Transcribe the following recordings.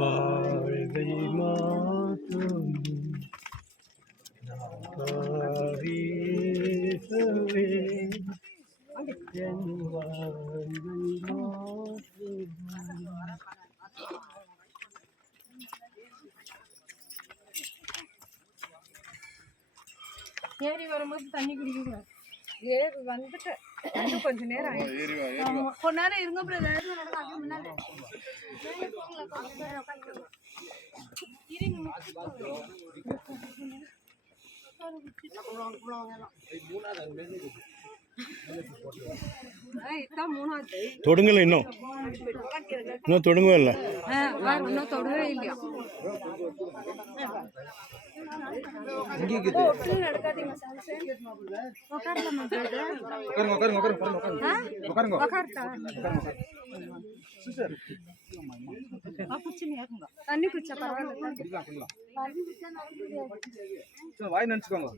வாழ்வை மாற்றும் வீசவே என் வாழ்வை மாற்றும். ஏறி வரும்போது தண்ணி குடிக்க ஏறி வந்துட்டு கொஞ்ச நேரம் கொஞ்ச நேரம் இருங்க பிரதர். தொடுங்கல இன்னும் தொடுங்கவே இல்லை. இன்னும் தொடவே இல்லையா? தண்ணி குடிச்சா பரவாயில்ல. வாய் நினைச்சுக்கோங்க.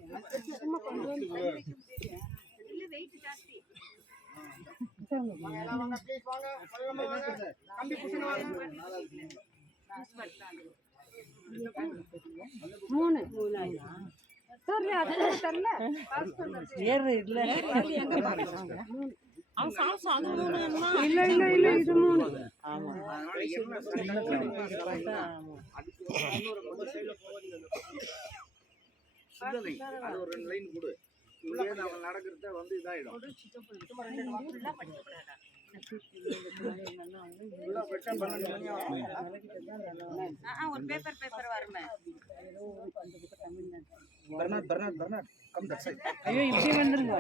நடக்கிறத வந்து இதாயிடும். ஒரு பேப்பர் வருமே. ஐயோ இப்படி வந்துருங்க.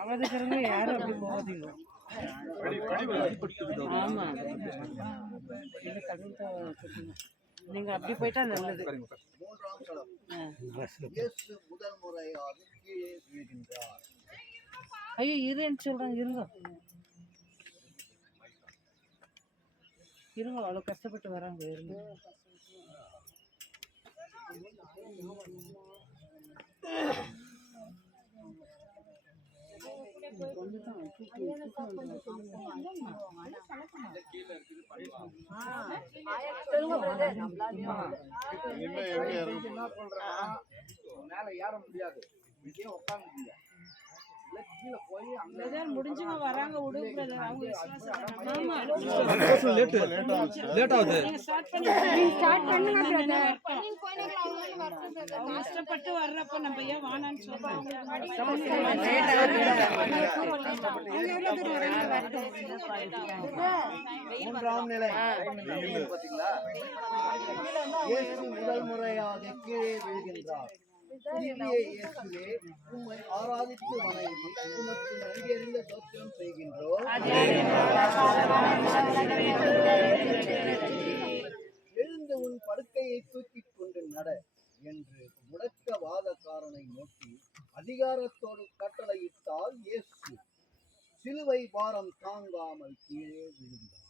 அவதுக்கிறவங்க யாரும் அப்படி போகாதீங்க. ஆமா நீங்க அப்படி போயிட்டா நல்லது. ஐயோ இருன்னு சொல்றாங்க. இருங்க அவ்வளவு கஷ்டப்பட்டு வராங்க. இருங்க. மேல ஏற முடியாது, உட்கார முடியாது. முடிஞ்சவங்க வராங்க. கஷ்டப்பட்டு வர்றப்ப நம்ம ஏன் வானான்னு சொல்றோம். மூன்றாம் நிலை பாத்தீங்களா? முதல் முறையாக கீழே விழுகின்றார். உம்மை ஆராதித்து வணங்கி உமக்கு நன்றியறிந்த ஸ்தோத்திரம் செய்கின்றோம். எழுந்து உன் படுக்கையை தூக்கிக் கொண்டு நட என்று முடக்கவாதக்காரனை நோக்கி அதிகாரத்தோடு கட்டளையிட்டால் இயேசு சிலுவை பாரம் தாங்காமல் கீழே விழுந்தார்.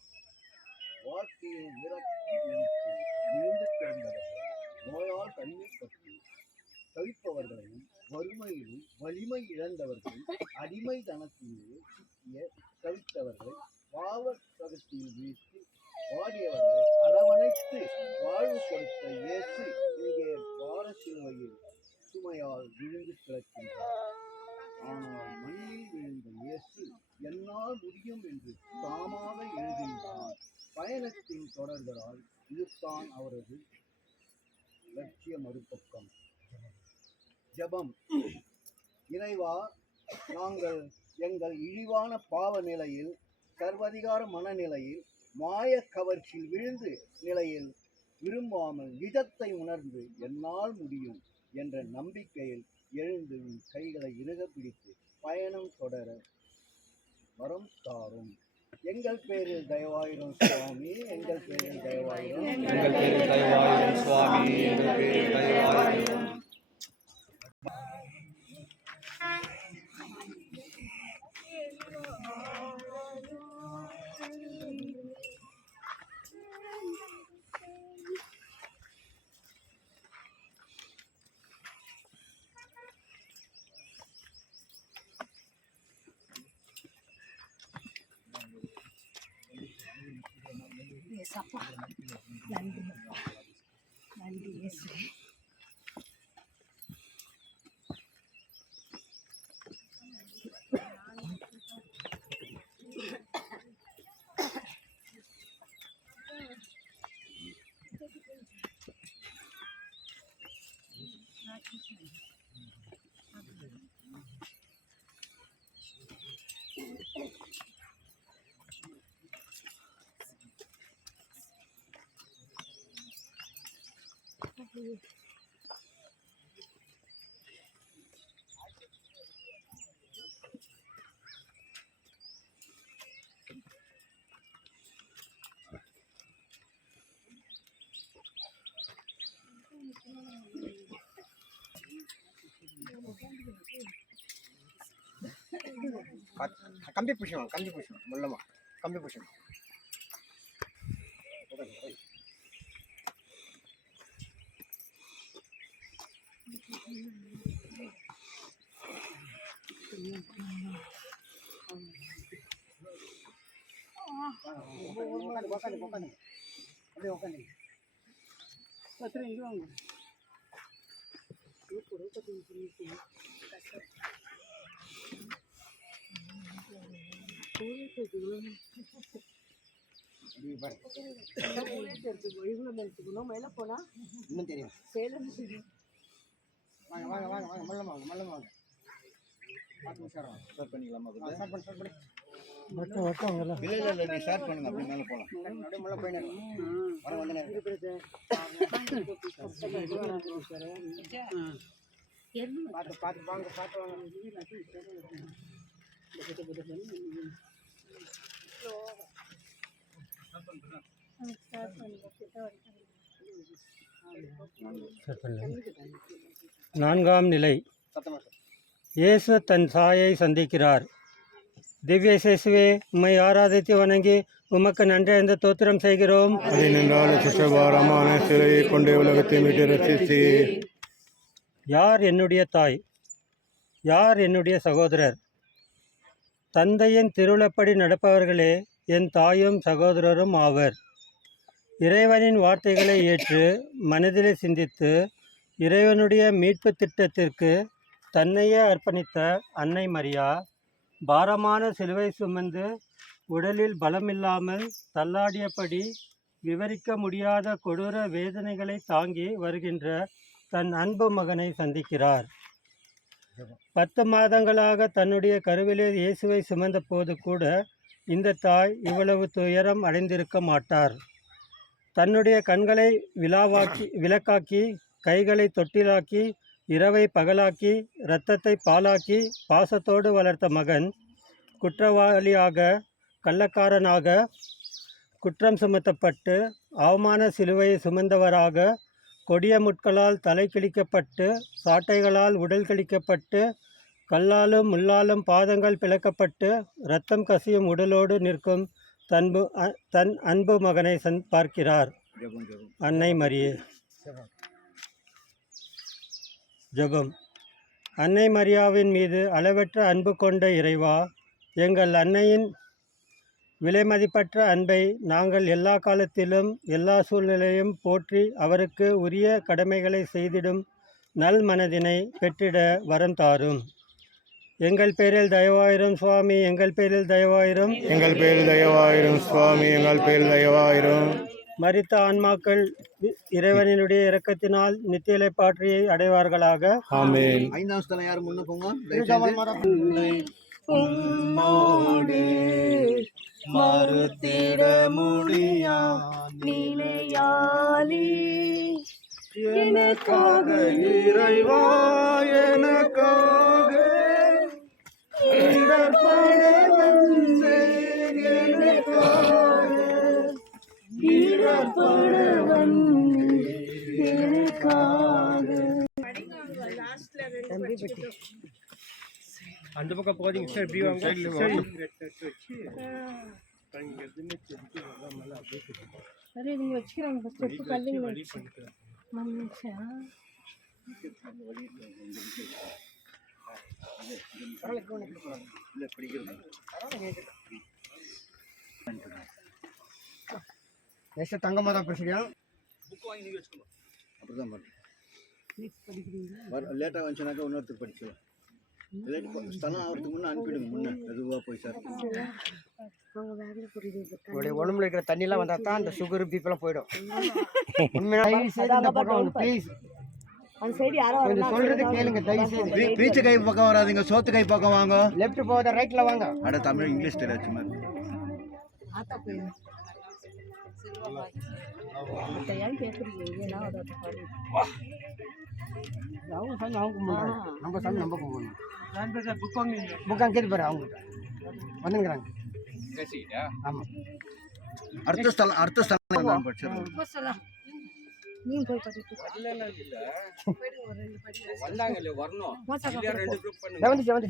வாழ்க்கையை விரட்டி விழுந்து கிடந்தவர் நோயால் தண்ணீர் பற்றி தவிப்பவர்களையும் வறுமையிலும் வலிமை இழந்தவர்களும் அடிமைத்தனத்திலே சிக்கிய தவித்தவர்களை பாவக்ககத்தில் வீழ்த்தி வாடியவர்களை அரவணைத்து வாழ்வு கொடுத்த இயேசு இங்கே வார சிலுவையில் சுமையால் விழுந்து கிடக்கின்றார். ஆனால் மண்ணில் விழுந்த இயேசு என்னால் முடியும் என்று தாமாக எழுகின்றார். பயணத்தின் தொடர்களால் இதுதான் அவரது லட்சிய மறுபக்கம். ஜெபம். இறைவா, நாங்கள் எங்கள் இழிவான பாவ நிலையில், சர்வதிகார மனநிலையில், மாய கவர்ச்சியில் விழுந்து நிலையில் விரும்பாமல் நிஜத்தை உணர்ந்து என்னால் முடியும் என்ற நம்பிக்கையில் எழுந்து கைகளை இறுக பிடித்து பயணம் தொடர வரம் தாரும். எங்கள் பேரில் தயவாயிரும் சுவாமி, எங்கள் பேரில் தயவாயிரும், எங்கள் பேரில் தயவாயிரும் சுவாமி, எங்கள் பேரில் தயவாயிரும். ஏசப்பா நன்றி அப்பா நன்றி இயேசு கம்பி புஷணும் முள்ளமா கம்பி புஷணும் அப்படியே உட்காந்து இங்கே வாங்க மேல போனா இன்னும் தெரியும் சேலம் வாங்க வாங்க வாங்க வாங்க மல்லமா வாங்க மல்லமா வாங்க பார்த்து உஷாரா ஸ்டார்ட் பண்ணிக்கலாமா ஸ்டார்ட் பண்ணு இல்ல நீ ஸ்டார்ட் பண்ணுங்க அப்படியே மேலே போலாம் அப்படியே முள்ள போயினே வர வந்தனே பார்த்து வாங்க பார்த்து வாங்க நான்காம் நிலை. இயேசு தன் சாயை சந்திக்கிறார். திவ்ய இயேசுவே, உம்மை ஆராதித்து வணங்கி உமக்கு நன்றி தோத்திரம் செய்கிறோம். அதனால் சிற்றபாரமான சிலையை கொண்டு உலகத்தை மீட்டு ரசித்து. யார் என்னுடைய தாய், யார் என்னுடைய சகோதரர்? தந்தையின் திருவுளப்படி நடப்பவர்களே என் தாயும் சகோதரரும் ஆவர். இறைவனின் வார்த்தைகளை ஏற்று மனதிலே சிந்தித்து இறைவனுடைய மீட்பு திட்டத்திற்கு தன்னையே அர்ப்பணித்த அன்னை மரியா பாரமான சிலுவை சுமந்து உடலில் பலமில்லாமல் தள்ளாடியபடி விவரிக்க முடியாத கொடூர வேதனைகளை தாங்கி வருகின்ற தன் அன்பு மகனை சந்திக்கிறார். 10 மாதங்களாக தன்னுடைய கருவிலே இயேசுவை சுமந்த போது கூட இந்த தாய் இவ்வளவு துயரம் அடைந்திருக்க மாட்டார். தன்னுடைய கண்களை விளக்காக்கி, கைகளை தொட்டிலாக்கி, இரவை பகலாக்கி, இரத்தத்தை பாலாக்கி பாசத்தோடு வளர்த்த மகன் குற்றவாளியாக, கள்ளக்காரனாக குற்றம் சுமத்தப்பட்டு அவமான சிலுவையை சுமந்தவராக, கொடிய முட்களால் தலை கிழிக்கப்பட்டு, சாட்டைகளால் உடல் கிழிக்கப்பட்டு, கல்லாலும் முள்ளாலும் பாதங்கள் பிளக்கப்பட்டு, இரத்தம் கசியும் உடலோடு நிற்கும் தன் அன்பு மகனை பார்க்கிறார். அன்னை மரியே. ஜெபம். அன்னை மரியாவின் மீது அளவற்ற அன்பு கொண்ட இறைவா, எங்கள் அன்னையின் விலைமதிப்பற்ற அன்பை நாங்கள் எல்லா காலத்திலும் எல்லா சூழ்நிலையும் போற்றி அவருக்கு உரிய கடமைகளை செய்திடும் நல் மனதினை பெற்றிட வரம் தாரும். எங்கள் பேரில் தயவாயிரும் சுவாமி, எங்கள் பேரில் தயவாயிரும். எங்கள் பேரில் தயவாயிரும் சுவாமி, எங்கள் பேரில் தயவாயிரும். மரித்த ஆன்மாக்கள் இறைவனினுடைய இரக்கத்தினால் நித்திய இளைப்பாற்றியை அடைவார்களாக. ஆமென். 5ஆம் ஸ்தலம் யாரும் முன்ன போங்க. மறுத்திட முடியா நிலையாலே எனக்காக இறைவா, எனக்காக இடர்பட வந்தேன், எனக்காக இடர்பட வந்தேன், எனக்காக. அந்த பக்கம் போகாதீங்க சார், இப்படி வாங்க. சரி, நீங்க வச்சுக்கிறாங்க ஸ்டெப் கல்லுங்க மனுஷா. எஸ் தங்கமாக தான் பேசுகிறேன். புக் வாங்கி நீங்கள் வச்சுக்கணும். அப்படி தான் பண்ணுறேன். லேட்டாக வந்துச்சுனாக்கா இன்னொருத்தர் படிக்கலாம். இல்லாட்டி ஸ்தலம் ஆகிறதுக்கு முன்னே அனுப்பிவிடுங்க. முன்னே மெதுவாக போய் சார். உங்களுடைய உடம்புல இருக்கிற தண்ணியெல்லாம் வந்தால் தான் அந்த சுகரு பிபிலாம் போயிடும். உண்மையாக ப்ளீஸ் கொஞ்சம் சொல்றது கேளுங்க. தயவுசெய்து பீச்சு கை பக்கம் வராதுங்க, சோத்து கை பக்கம் வாங்க. லெஃப்ட் போகாத ரைட்ல வாங்க. அட தமிழ் இங்கிலீஷ் தெரியாச்சு மாதிரி. நம்ம சாமி நம்ம கும்பிடணும். புக் அங்கே பாரு அவங்க வந்துங்கிறாங்க. ஆமாம் அடுத்த ஸ்தலம் நான் படிச்சிடறேன். நீங்க போய் படிட்டு வந்தாங்கல்ல வரணும். ரெண்டு குரூப் பண்ணுங்க.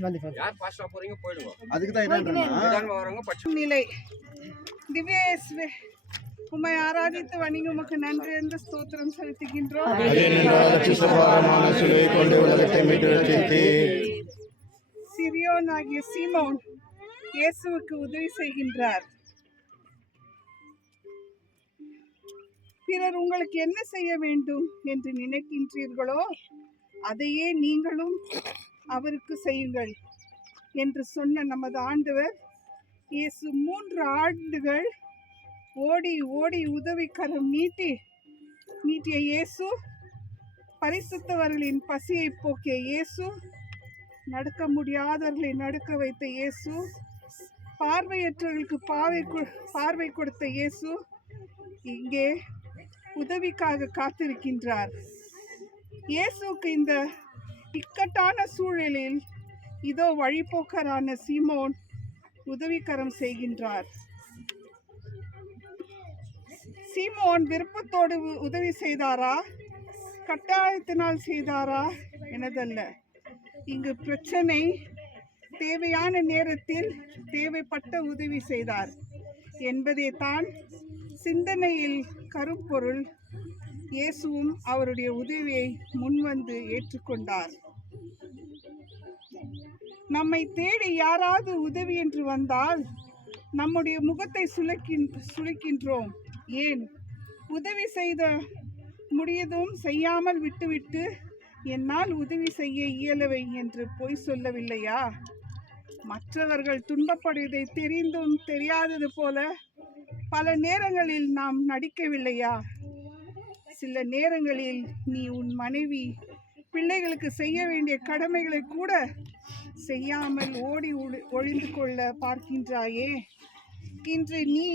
வந்து யார் பாஸ்டா போறீங்க போய்டுங்க. அதுக்கு தான் என்ன வரவங்க படிச்சு நிலை திவ்ய இயேசுவே, உம்மை ஆராதித்து வணங்கி உமக்கு நன்றி என்று ஸ்தோத்திரம் செலுத்துகின்றோம். சிரியோன் ஆகிய சீமோன் இயேசுவுக்கு உதவி செய்கின்றார். பிறர் உங்களுக்கு என்ன செய்ய வேண்டும் என்று நினைக்கின்றீர்களோ அதையே நீங்களும் அவருக்கு செய்யுங்கள் என்று சொன்ன நமது ஆண்டவர் இயேசு 3 ஆண்டுகள் ஓடி ஓடி உதவிக்கரம் நீட்டிய இயேசு, பரிசுத்தவர்களின் பசியை போக்கிய இயேசு, நடக்க முடியாதவர்களை நடக்க வைத்த இயேசு, பார்வையற்றவர்களுக்கு பார்வை கொடுத்த இயேசு இங்கே உதவிக்காக காத்திருக்கின்றார். இயேசுக்கு இந்த இக்கட்டான சூழலில் இதோ வழிபோக்கரான சீமோன் உதவிக்கரம் செய்கின்றார். சீமோன் விருப்பத்தோடு உதவி செய்தாரா, கட்டாயத்தினால் செய்தாரா எனதல்ல. இங்கு பிரச்சனை, தேவையான நேரத்தில் தேவைப்பட்ட உதவி செய்தார் என்பதே தான் சிந்தனையில் கருப்பொருள். இயேசுவும் அவருடைய உதவியை முன்வந்து ஏற்றுக்கொண்டார். நம்மை தேடி யாராவது உதவி என்று வந்தால் நம்முடைய முகத்தை சுளிக்கின்றோம். ஏன்? உதவி செய்த முடியதும் செய்யாமல் விட்டுவிட்டு என்னால் உதவி செய்ய இயலவை என்று பொய் சொல்லவில்லையா? மற்றவர்கள் துன்பப்படுவதை தெரிந்தும் தெரியாதது போல பல நேரங்களில் நாம் நடிக்கவில்லையா? சில நேரங்களில் நீ உன் மனைவி பிள்ளைகளுக்கு செய்ய வேண்டிய கடமைகளை கூட செய்யாமல் ஓடி ஒளிந்து கொள்ள பார்க்கின்றாயே. இன்று நீ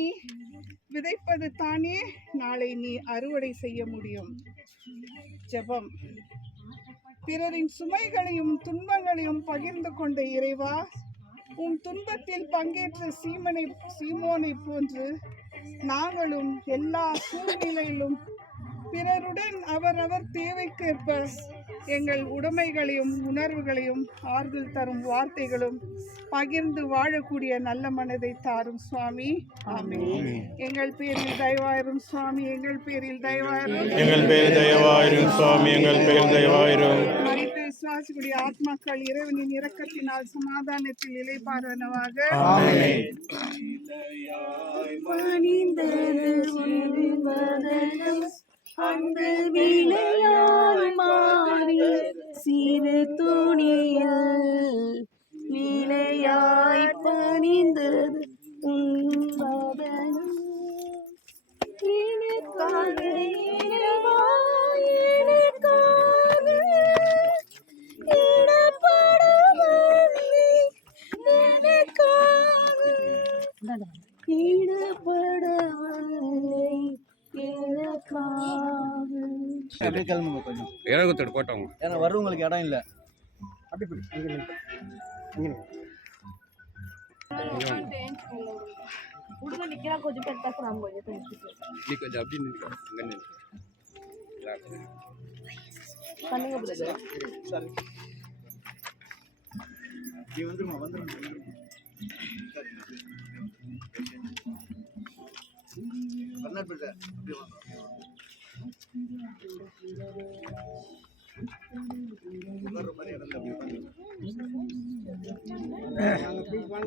விதைப்பது தானே நாளை நீ அறுவடை செய்ய முடியும். ஜெபம். பிறரின் சுமைகளையும் துன்பங்களையும் பகிர்ந்து கொண்ட இறைவா, உன் துன்பத்தில் பங்கேற்ற சீமோனை போன்று நாங்களும் எல்லா சூழ்நிலையிலும் பிறருடன் அவரவர் தேவைக்கேற்ப எங்கள் உடைமைகளையும் உணர்வுகளையும் ஆறுதல் தரும் வார்த்தைகளும் பகிர்ந்து வாழக்கூடிய நல்ல மனதை தாரும் சுவாமி. ஆமென். எங்கள் பேரில் தயவாயிரும் சுவாமி, எங்கள் பேரில் தயவாயிரும், எங்கள் பேரில் தயவாயிரும் சுவாமி, எங்கள் பேரில் தயவாயிரும். மரித்து விசுவாசிக்கூடிய ஆத்மாக்கள் இறைவனின் இரக்கத்தினால் சமாதானத்தில் இளைப்பாறுவனவாக. அங்கு விளையாய் மாறி சிறு துணியில் விளையாய் பணிந்தது எனக்காக அப்படியே கிளம்புங்க கொஞ்சம். இறகுத்தோடு போட்டவங்க ஏன்னா வர்றவங்களுக்கு இடம் இல்லை. அப்படி போய் நிக்கிறா கொஞ்சம் பேர் பேசுறாங்க. நீ கொஞ்சம் அப்படி நிற்க பண்ணுங்க சரி நீ வந்துருமா வந்துருமா பண்ணாப்பிட்ட அப்படியே வாங்க. உட்கார்ற மாதிரி இடத்துல அப்படி உட்காந்து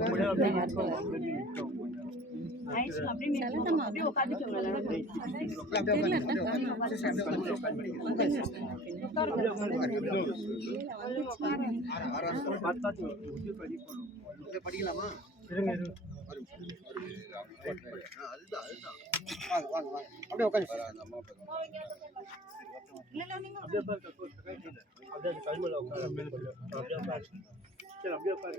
அப்படியே உட்காந்துக்கோங்க. படிக்கலாமா? இருங்க இருங்க. வாங்க வாங்க வாங்க, அப்படியே உட்காந்து. அப்படியே உட்காரு, அப்படியே அந்த கல் மேல உட்காரு, அப்படியே உட்காரு. அப்படியே உட்காரு. சரி, அப்படியே உட்காரு.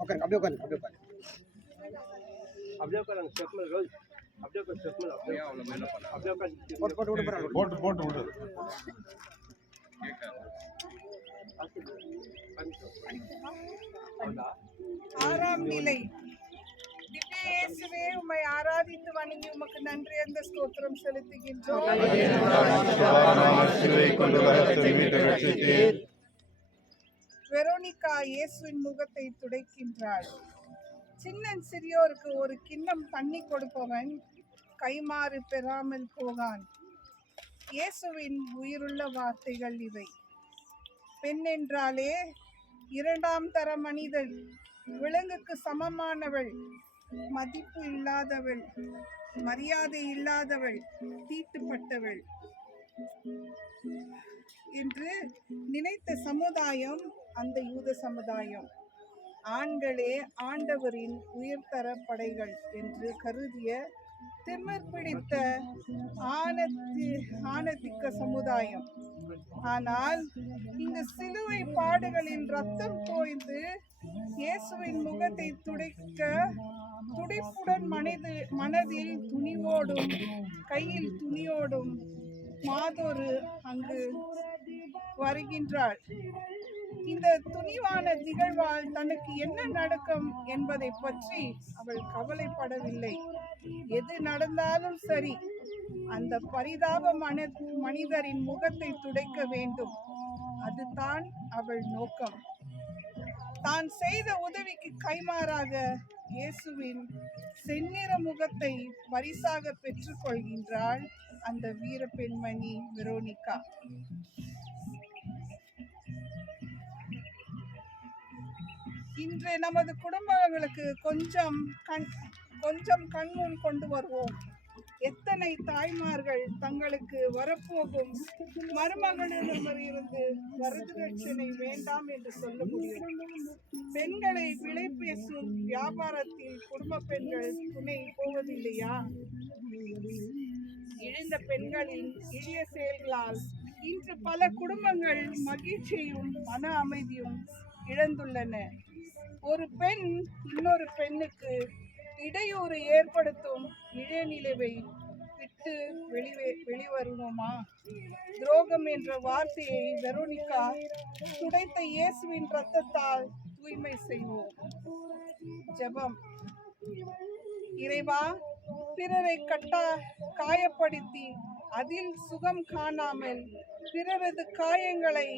உட்காருங்க, அப்படியே உட்காந்து, அப்படியே உட்காந்து. அப்படியே உட்காரு, அந்த ஸ்டெப் மேல ரோல். அப்படியே உட்காரு, ஸ்டெப் மேல அப்படியே அப்படியே உட்காரு. போட்டு போட்டு விடு போறாங்க. போட்டு விடு. ஆறாம் நிலை. திவ்ய இயேசுவே, உம்மை ஆராதித்து வணங்கி உமக்கு நன்றி அந்த ஸ்தோத்திரம் செலுத்துகின்றோம். வெரோனிகா இயேசுவின் முகத்தை துடைக்கின்றாள். சின்னன் சிறியோருக்கு ஒரு கிண்ணம் தண்ணி கொடுப்பவன் கைமாறு பெறாமல் போகான். இயேசுவின் உயிருள்ள வார்த்தைகள் இவை. பெண் என்றாலே இரண்டாம் தர மனிதள், விலங்குக்கு சமமானவள், மதிப்பு இல்லாதவள், மரியாதை இல்லாதவள், தீட்டுப்பட்டவள் என்று நினைத்த சமுதாயம் அந்த யூத சமுதாயம். ஆண்களே ஆண்டவரின் உயர்தர படைகள் என்று கருதிய திமிர் பிடித்த ஆணத்திக்க சமுதாயம். ஆனால் இந்த சிலுவை பாடுகளில் ரத்தம் தோய்ந்து இயேசுவின் முகத்தை துடைக்க துடிப்புடன் மனதில் துணிவோடும் கையில் துணியோடும் மாதொரு அங்கு வருகின்றாள். இந்த துணிவான திகழ்வால் தனக்கு என்ன நடக்கும் என்பதை பற்றி அவள் கவலைப்படவில்லை. எது நடந்தாலும் சரி, அந்த பரிதாப மனிதரின் முகத்தை துடைக்க வேண்டும். அதுதான் அவள் நோக்கம். தான் செய்த உதவிக்கு கைமாறாக இயேசுவின் செந்நிற முகத்தை பரிசாக பெற்றுக்கொள்கின்றாள் அந்த வீர பெண்மணி வெரோனிகா. இன்று நமது குடும்பங்களுக்கு கொஞ்சம் கண்முன் கொண்டு வருவோம். எத்தனை தாய்மார்கள் தங்களுக்கு வரப்போகும் மருமகளிடமிருந்து வரதட்சணை வேண்டாம் என்று சொல்ல முடியும். பெண்களை விலை பேசும் வியாபாரத்தில் குடும்ப பெண்கள் துணை போவதில்லையா? இழந்த பெண்களின் எளிய செயல்களால் இன்று பல குடும்பங்கள் மகிழ்ச்சியும் மன அமைதியும் இழந்துள்ளன. ஒரு பெண் இன்னொரு பெண்ணுக்கு இடையூறு ஏற்படுத்தும் இழநிலைவை விட்டு வெளிவருவோமா? துரோகம் என்ற வார்த்தையை வெரோனிகா துடைத்த இயேசுவின் இரத்தத்தால் தூய்மை செய்வோம். ஜெபம். இறைவா, பிறரை காயப்படுத்தி அதில் சுகம் காணாமல் பிறரது காயங்களை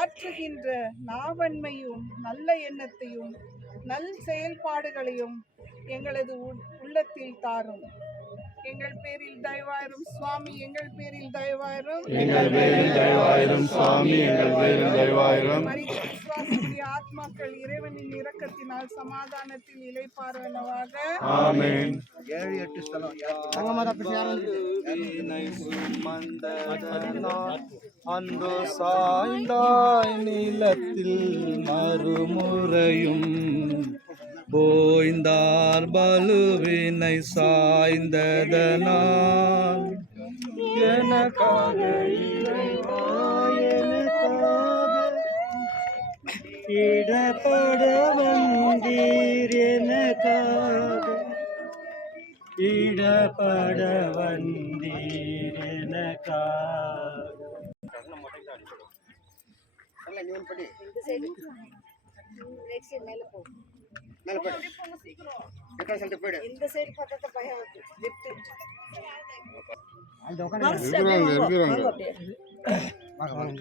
ஆற்றுகின்ற நாவன்மையும் நல்ல எண்ணத்தையும் நல் செயல்பாடுகளையும் எங்களது உள்ளத்தில் தாரும். எங்கள் பேரில் தயவாயிரும் சுவாமி, எங்கள் பேரில் தயவாயிரும், எங்கள் பேரில் தயவாயிரும் சுவாமி, எங்கள் பேரில் தயவாயிரும். மரித்த விசுவாசிகளுடைய ஆத்மாக்கள் இறைவனின் இரக்கத்தினால் சமாதானத்தில் இளைப்பாறுவனவாக. ஆமென். 7-8 ஸ்தலம் தங்கமாதா அந்தோ சாய்ந்தாய் நிலத்தில் மறுமுறையும் போய்ந்தார் பலுவினை சாய்ந்ததனால் எனக்காக இறைவா இடப்பட வந்தீர் எனக்காக, இடப்பட வந்தீர் எனக்காக. படி மேல போடு. எக்கா சொல்லிட்டு போயிடு. இந்த சைடு பக்கத்து பையன் லிஃப்ட் அந்த உட்காந்து வாங்க வாங்க.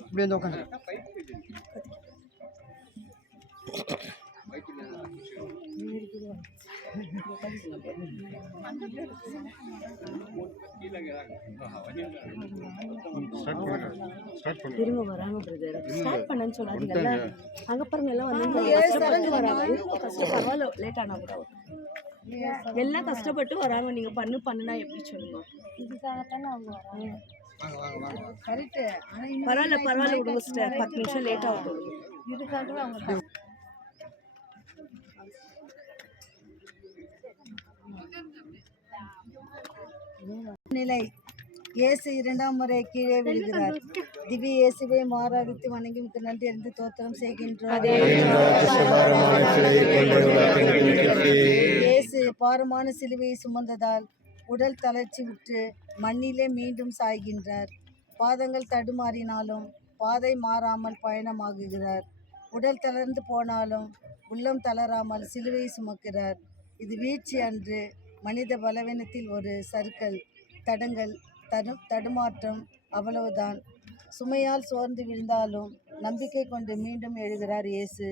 இப்படி வந்து உட்காந்து திரும்ப வராங்க பிரதர். ஸ்டார்ட் பண்ணன்னு சொல்லாதீங்கல்ல. அங்க பாருங்க எல்லாம் வந்து கஷ்டப்பட்டு வராங்க. கஷ்டம் பரவாயில்ல, லேட் ஆனா கூட எல்லாம் கஷ்டப்பட்டு வராங்க. நீங்க பண்ணுனா எப்படி சொல்லுங்க? இதுக்காகத்தானே அவங்க வராங்க. பரவாயில்ல விடுங்க சிஸ்டர். 10 நிமிஷம் லேட் ஆகும். இதுக்காகவே அவங்க நிலை. இயேசு 2ஆம் முறை கீழே விழுகிறார். திவ்ய இயேசுவை மாராதித்து வணங்கி மிக்க நன்றி அறிந்து தோத்திரம் செய்கின்றோம். இயேசு பாரமான சிலுவையை சுமந்ததால் உடல் தளர்ச்சி விட்டு மண்ணிலே மீண்டும் சாய்கின்றார். பாதங்கள் தடுமாறினாலும் பாதை மாறாமல் பயணமாகுகிறார். உடல் தளர்ந்து போனாலும் உள்ளம் தளராமல் சிலுவையை சுமக்கிறார். இது வீழ்ச்சி அன்று, மனித பலவீனத்தில் ஒரு சறுக்கல், தடங்கல், தடுமாற்றம், அவ்வளவுதான். சுமையால் சோர்ந்து விழுந்தாலும் நம்பிக்கை கொண்டு மீண்டும் எழுகிறார் இயேசு.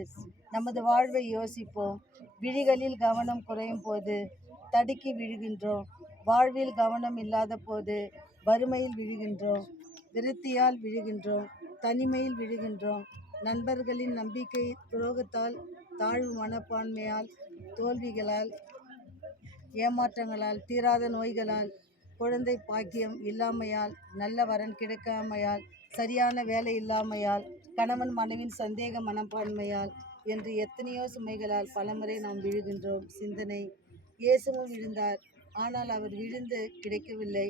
நமது வாழ்வை யோசிப்போம். விழிகளில் கவனம் குறையும் போது தடுக்கி விழுகின்றோம். வாழ்வில் கவனம் இல்லாத போது வறுமையில் விழுகின்றோம், விரக்தியால் விழுகின்றோம், தனிமையில் விழுகின்றோம். நண்பர்களின் நம்பிக்கை துரோகத்தால், தாழ்வு மனப்பான்மையால், தோல்விகளால், ஏமாற்றங்களால், தீராத நோய்களால், குழந்தை பாக்கியம் இல்லாமையால், நல்ல வரன் கிடைக்காமையால், சரியான வேலை இல்லாமையால், கணவன் மனைவின் சந்தேக மனப்பான்மையால் என்று எத்தனையோ சுமைகளால் பலமுறை நாம் விழுகின்றோம். சிந்தனை. இயேசுவும் விழுந்தார். ஆனால் அவர் விழுந்து கிடைக்கவில்லை.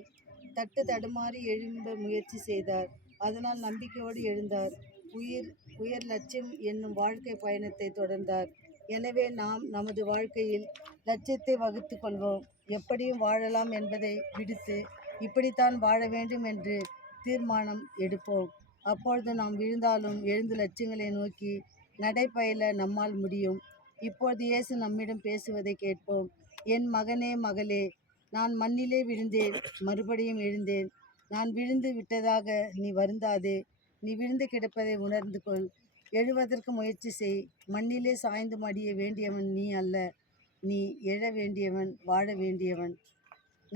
தடுமாறி எழும்ப முயற்சி செய்தார். அதனால் நம்பிக்கையோடு எழுந்தார். உயர் லட்சியம் என்னும் வாழ்க்கை பயணத்தை தொடர்ந்தார். எனவே நாம் நமது வாழ்க்கையில் லட்சியத்தை வகுத்து கொள்வோம். எப்படியும் வாழலாம் என்பதை விடுத்து இப்படித்தான் வாழ வேண்டும் என்று தீர்மானம் எடுப்போம். அப்பொழுது நாம் விழுந்தாலும் எழுந்து லட்சியங்களை நோக்கி நடைபயில நம்மால் முடியும். இப்பொழுது இயேசு நம்மிடம் பேசுவதை கேட்போம். என் மகனே, மகளே, நான் மண்ணிலே விழுந்தேன், மறுபடியும் எழுந்தேன். நான் விழுந்து விட்டதாக நீ வருந்தாதே. நீ விழுந்து கிடப்பதை உணர்ந்து கொள். எழுவதற்கு முயற்சி செய். மண்ணிலே சாய்ந்து மடிய வேண்டியவன் நீ அல்ல. நீ எழ வேண்டியவன், வாழ வேண்டியவன்.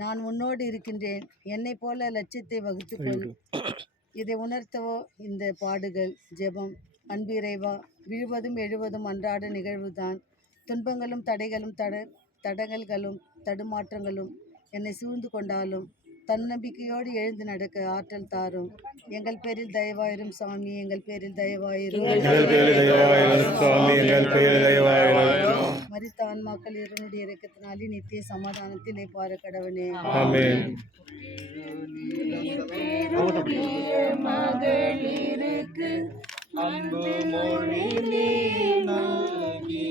நான் உன்னோடு இருக்கின்றேன். என்னை போல லட்சியத்தை வகுத்துக்கொள். இதை உணர்த்தவோ இந்த பாடுகள். ஜெபம். அன்பு இறைவா, விழுவதும் எழுவதும் அன்றாட நிகழ்வுதான். துன்பங்களும் தடங்கல்களும் தடுமாற்றங்களும் என்னை சூழ்ந்து கொண்டாலும் தன்னம்பிக்கையோடு எழுந்து நடக்க ஆற்றல் தாரும். எங்கள் பேரில் தயவாயிரும் சாமி, எங்கள் பேரில் தயவாயிரும். மரித்த ஆன்மாக்கள் இறைவனுடைய இரக்கத்தினாலே நித்திய சமாதானத்தில் பார கடவனே. மகளிருக்கு அன்பு மொழி நீ நல்கி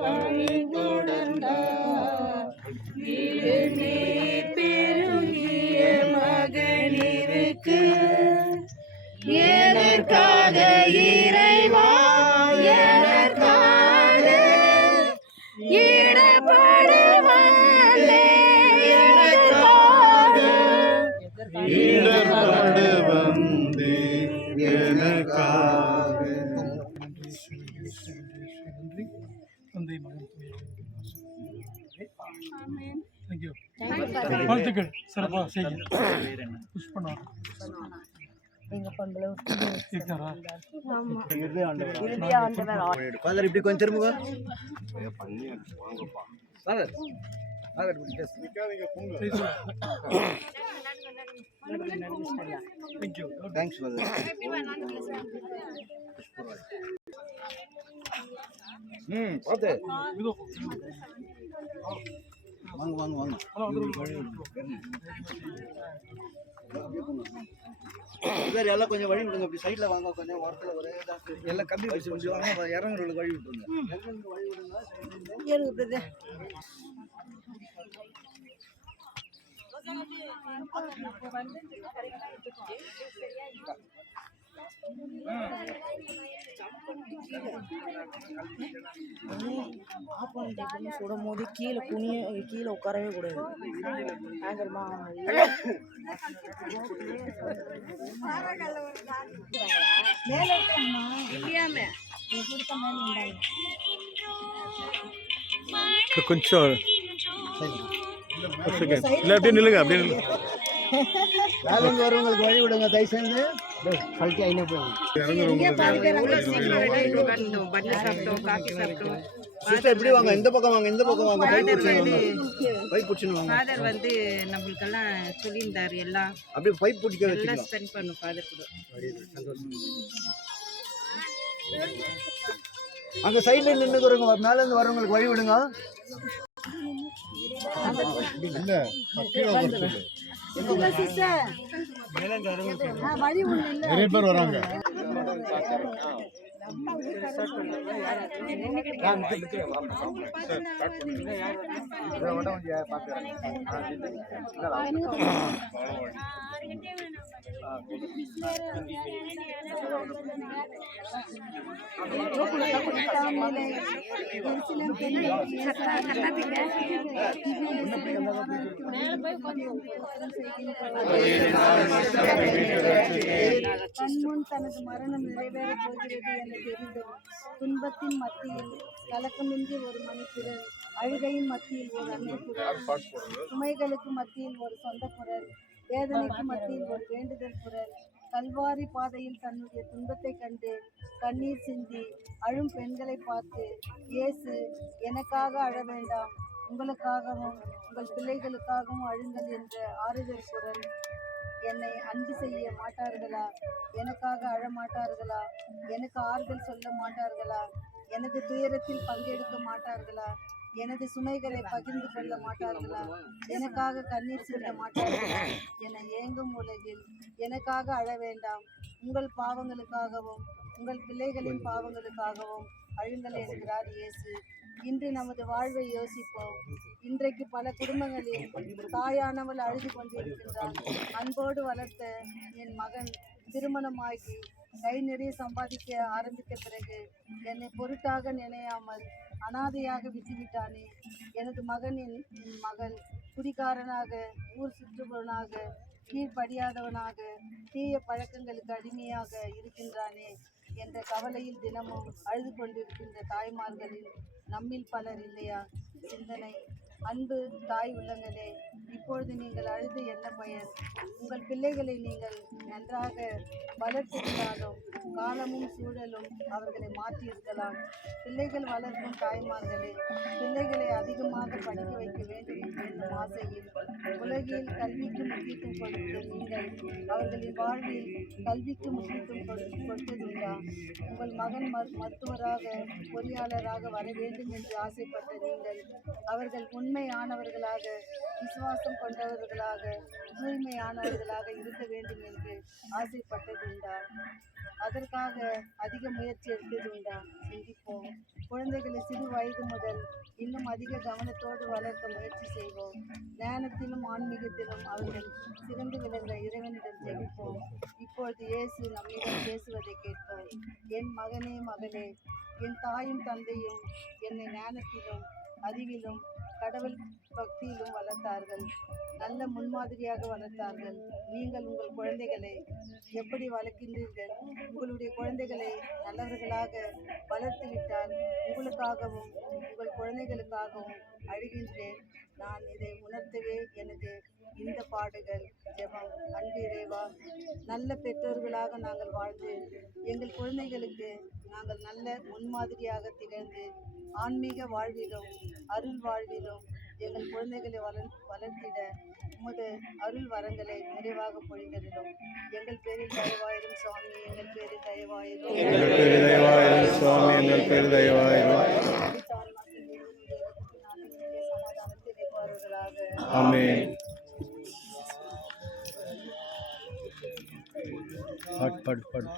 வழி தொடர்ந்தார். பெருகிய மகளிருக்கு எனக்காக இறைவா, எனக்காக ஈடுபடுவதே, எனக்காக ஈடுபடுவதே, எனக்காக. தந்தை மகன் வாழ்த்துக்கள். சிறப்பாக செய்யுங்க. புஷ்பனா இப்படி கொஞ்சம் திரும்புங்க. தேங்க்ஸ். பார்த்து வாங்க வாங்க வாங்க. எல்லாம் கொஞ்சம் வழி விடுங்க. அப்படி சைடில் வாங்க. கொஞ்சம் ஓரத்தில் ஒரே எல்லாம் கம்பி வச்சு கொஞ்சம் வாங்க. இறங்குறவங்களுக்கு வழி விட்டுருங்க. வழி விடுங்க. சுடும் போது கீழே உட்காரவே கூடாது. கொஞ்சம் இல்லை அப்படியே நில்லுங்க அப்படியே நில்லுங்க. மேல இருந்து வரவங்களுக்கு வழி விடுங்க தயவு செய்து. கழிச்சு ஐநா போய் சிஸ்டர் இப்படி வாங்க, இந்த பக்கம் வாங்க, இந்த பக்கம் வாங்க. பைப் பிடிச்சுன்னு வாங்க. ஃபாதர் வந்து நம்மளுக்கெல்லாம் சொல்லியிருந்தாரு எல்லாம் அப்படியே பைப் பிடிக்க எல்லாம் வச்சுக்கலாம். ஸ்பெண்ட் பண்ணும் ஃபாதர் கூட. அங்க சைடுல நின்னுக்குறவங்க மேல இருந்து வரவங்களுக்கு வழி விடுங்க. நிறைய பேர் வராங்க. கண்முன் தனது மரணம் நிறைவேறப் போகிறது என தெரிந்தது. துன்பத்தின் மத்தியில் கலக்கமின்றி ஒரு மணிக்குரல், அழுகையின் மத்தியில் ஒரு அன்னை குரல், சுமைகளுக்கு மத்தியில் ஒரு சொந்த குரல், வேதனைக்கு மத்தியில் ஒரு வேண்டுதல் குரல், கல்வாரி பாதையில் தன்னுடைய துன்பத்தை கண்டு கண்ணீர் சிந்தி அழும் பெண்களை பார்த்து, இயேசு எனக்காக அழ வேண்டாம், உங்களுக்காகவும் உங்கள் பிள்ளைகளுக்காகவும் அழுங்கள் என்ற ஆறுதல் குரல். என்னை அன்பு செய்ய மாட்டார்களா? எனக்காக அழ மாட்டார்களா? எனக்கு ஆறுதல் சொல்ல மாட்டார்களா? எனது துயரத்தில் பங்கெடுக்க மாட்டார்களா? எனது சுமைகளை பகிர்ந்து கொள்ள மாட்டார்களா? எனக்காக கண்ணீர் சிந்த மாட்டார்களா? என ஏங்கும் உலகில் எனக்காக அழ வேண்டாம், உங்கள் பாவங்களுக்காகவும் உங்கள் பிள்ளைகளின் பாவங்களுக்காகவும் அழுங்கள் என்கிறார் இயேசு. இன்று நமது வாழ்வை யோசிப்போம். இன்றைக்கு பல குடும்பங்களில் தாயானவள் அழுது கொண்டிருக்கின்றார். அன்போடு வளர்த்த என் மகன் திருமணமாகி கை நிறைய சம்பாதிக்க ஆரம்பித்த பிறகு என்னை பொருட்டாக நினையாமல் அனாதையாக விட்டுவிட்டானே. எனது மகன் என் மகள் குடிகாரனாக, ஊர் சுற்றுபவனாக, கீழ்ப்படியாதவனாக, தீய பழக்கங்களுக்கு அடிமையாக இருக்கின்றானே என்ற கவலையில் தினமும் அழுது கொண்டிருக்கின்ற தாய்மார்களில் நம்மில் பலர் இல்லையா? சிந்தனை. அன்பு தாய் உள்ளங்களே, இப்பொழுது நீங்கள் அழுது என்ன பயன்? உங்கள் பிள்ளைகளை நீங்கள் நன்றாக வளர்த்திருந்தாலும் காலமும் சூழலும் அவர்களை மாற்றியிருக்கலாம். பிள்ளைகள் வளர்க்கும் தாய்மார்களே, பிள்ளைகளை அதிகமாக படிக்க வைக்க வேண்டும் என்னும் ஆசையில் உலகில் கல்விக்கு முக்கியத்துவம் கொடுத்த நீங்கள் அவர்களின் வாழ்வில் கல்விக்கு முக்கியத்துவம் கொடுத்ததுண்டா? உங்கள் மகன் மருத்துவராக, பொறியாளராக வர வேண்டும் என்று ஆசைப்பட்ட நீங்கள் அவர்கள் உண்மையானவர்களாக, விசுவாசம் கொண்டவர்களாக, தூய்மையானவர்களாக இருக்க வேண்டும் என்று ஆசைப்பட்டதுண்டா? அதற்காக அதிக முயற்சி எடுத்ததுண்டா? சிந்திப்போம். குழந்தைகளை சிறு வயது முதல் இன்னும் அதிக கவனத்தோடு வளர்க்க முயற்சி செய்வோம். ஞானத்திலும் ஆன்மீகத்திலும் அவர்கள் சிறந்து விளங்க இறைவனிடம் ஜெபிப்போம். இப்பொழுது இயேசு நம்மிடம் பேசுவதை கேட்போம். என் மகனே, மகளே, என் தாயும் தந்தையும் என்னை ஞானத்திலும் அறிவிலும் கடவுள் பக்தியிலும் வளர்த்தார்கள். நல்ல முன்மாதிரியாக வளர்த்தார்கள். நீங்கள் உங்கள் குழந்தைகளை எப்படி வளர்க்கின்றீர்கள்? உங்களுடைய குழந்தைகளை நல்லவர்களாக வளர்த்துவிட்டால் உங்களுக்காகவும் உங்கள் குழந்தைகளுக்காகவும் அழுகின்றேன். நான் இதை உணர்த்தவே எனது இந்த பாடுகள். ஜெபம். அன்பு இறைவா, நல்ல பெற்றோர்களாக நாங்கள் வாழ்ந்து எங்கள் குழந்தைகளுக்கு நாங்கள் நல்ல முன்மாதிரியாக திகழ்ந்து ஆன்மீக வாழ்விலும் அருள் வாழ்விலும் எங்கள் குழந்தைகளை வளர்த்திட உமது அருள் வரங்களை நிறைவாக பொழிந்ததிலும் எங்கள் பேரில் தயவாயிரும் சுவாமி, எங்கள் பேரில் தயவாயிரும், எங்கள் பேரில் தயவாயிரும் சுவாமி, எங்கள் பேரில் தயவாயிரும். சமாதானத்தை வைப்பார்களாக. ஆமென். பட்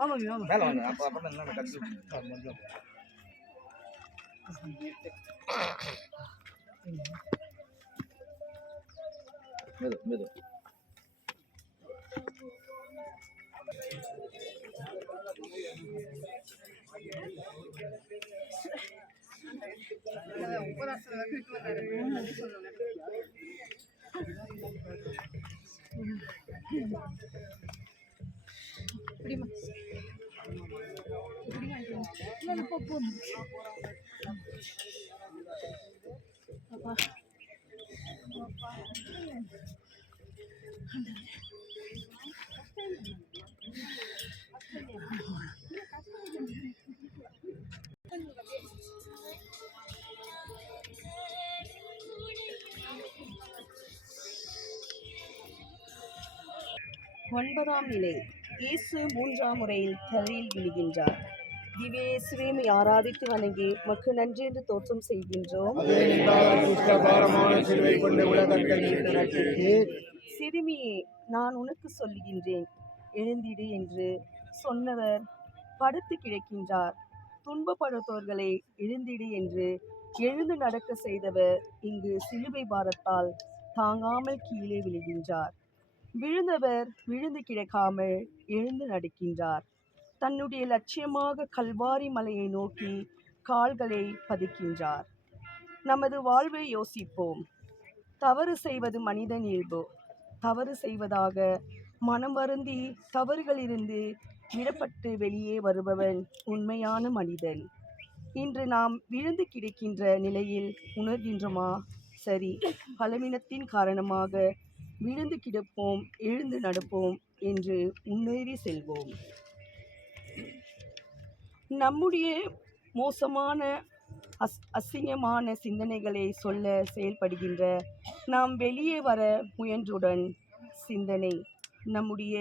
மேல வாங்க அப்ப அப்ப என்ன கட்டு மெது ஒன்பதாம் நிலை. இயேசு மூன்றாம் முறையில் தரையில் விழுகின்றார். திவ்ய இயேசுவை ஆராதித்து வணங்கி மக்கு நன்றி என்று தோற்றம் செய்கின்றோம். சிறுமியே, நான் உனக்கு சொல்லுகின்றேன், எழுந்திடு என்று சொன்னவர் படுத்து கிடக்கின்றார். துன்பப்படுத்தோர்களை எழுந்திடு என்று எழுந்து நடக்க செய்தவர் இங்கு சிலுவை பாரத்தால் தாங்காமல் கீழே விழுகின்றார். விழுந்தவர் விழுந்து கிடக்காமல் எழுந்து நடக்கின்றார். தன்னுடைய லட்சியமாக கல்வாரி மலையை நோக்கி கால்களை பதிக்கின்றார். நமது வாழ்வை யோசிப்போம். தவறு செய்வது மனிதன் இயல்பு. தவறு செய்வதாக மனம் வருந்தி தவறுகளிலிருந்து விடப்பட்டு வெளியே வருபவன் உண்மையான மனிதன். இன்று நாம் விழுந்து கிடக்கின்ற நிலையில் உணர்கின்றோமா? சரி, பலவீனத்தின் காரணமாக விழுந்து கிடப்போம், எழுந்து நடப்போம் என்று முன்னேறி செல்வோம். நம்முடைய மோசமான அசிங்கமான சிந்தனைகளை சொல்ல செயல்படுகின்ற நாம் வெளியே வர முயன்றுடன் சிந்தனை. நம்முடைய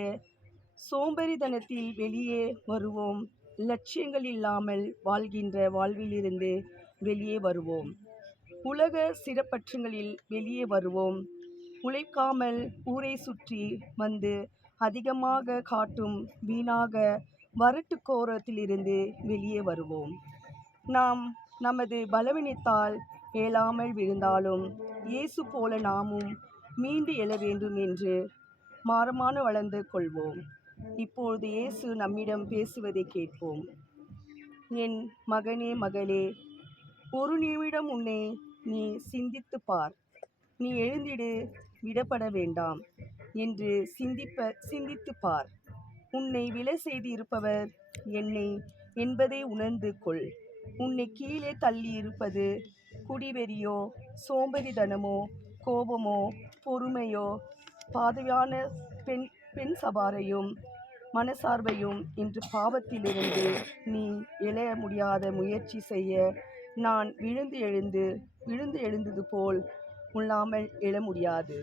சோம்பேறித்தனத்தில் வெளியே வருவோம். லட்சியங்கள் இல்லாமல் வாழ்கின்ற வாழ்விலிருந்து வெளியே வருவோம். உலக சிறப்பற்றங்களில் வெளியே வருவோம். உழைக்காமல் ஊரை சுற்றி வந்து அதிகமாக காட்டும் வீணாக வரட்டுக்கோரத்திலிருந்து வெளியே வருவோம். நாம் நமது பலவீனத்தால் இயலாமல் விழுந்தாலும் இயேசு போல நாமும் மீண்டு எழ வேண்டும் என்று மாறமான வளர்ந்து கொள்வோம். இப்பொழுது இயேசு நம்மிடம் பேசுவதை கேட்போம். என் மகனே, மகளே, ஒரு நிமிடம் உன்னை நீ சிந்தித்து பார். நீ எழுந்திடு, விடப்பட வேண்டாம் என்று சிந்தித்து பார். உன்னை விலை செய்து இருப்பவர் என்னை என்பதை உணர்ந்து கொள். உன்னை கீழே தள்ளி இருப்பது குடிவெறியோ, சோம்பேறித்தனமோ, கோபமோ, பொறுமையோ, பாதையான பெண் சபாரையும் மனசார்பையும் என்று பாவத்திலிருந்து நீ எழ முடியாத முயற்சி செய்ய நான் விழுந்து எழுந்தது போல் உள்ளாமல் எழ முடியாது.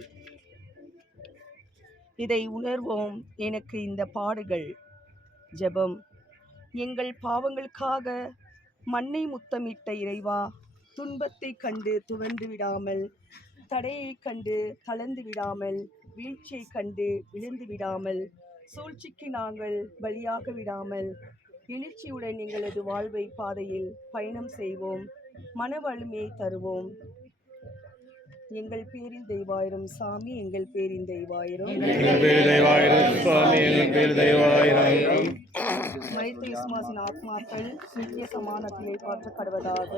இதை உணர்வோம். எனக்கு இந்த பாடுகள். ஜெபம். எங்கள் பாவங்களுக்காக மண்ணை முத்தமிட்ட இறைவா, துன்பத்தை கண்டு துவண்டு விடாமல், தடையை கண்டு தளர்ந்து விடாமல், வீழ்ச்சியை கண்டு விழுந்து விடாமல், சூழ்ச்சிக்கு நாங்கள் பலியாக விடாமல், எழுச்சியுடன் எங்களது வாழ்வை பாதையில் பயணம் செய்வோம். மன வலிமையை தருவோம். எங்கள் பேரில் தெய்வாயிரம் சாமி, எங்கள் பேரில் தெய்வாயிரம் சுவாமி, எங்கள் பேர் தெய்வாயிரம். மரித்த இயேசுவின் ஆத்மாக்கள் நித்திய சமானத்திலே காற்று கடவதாக.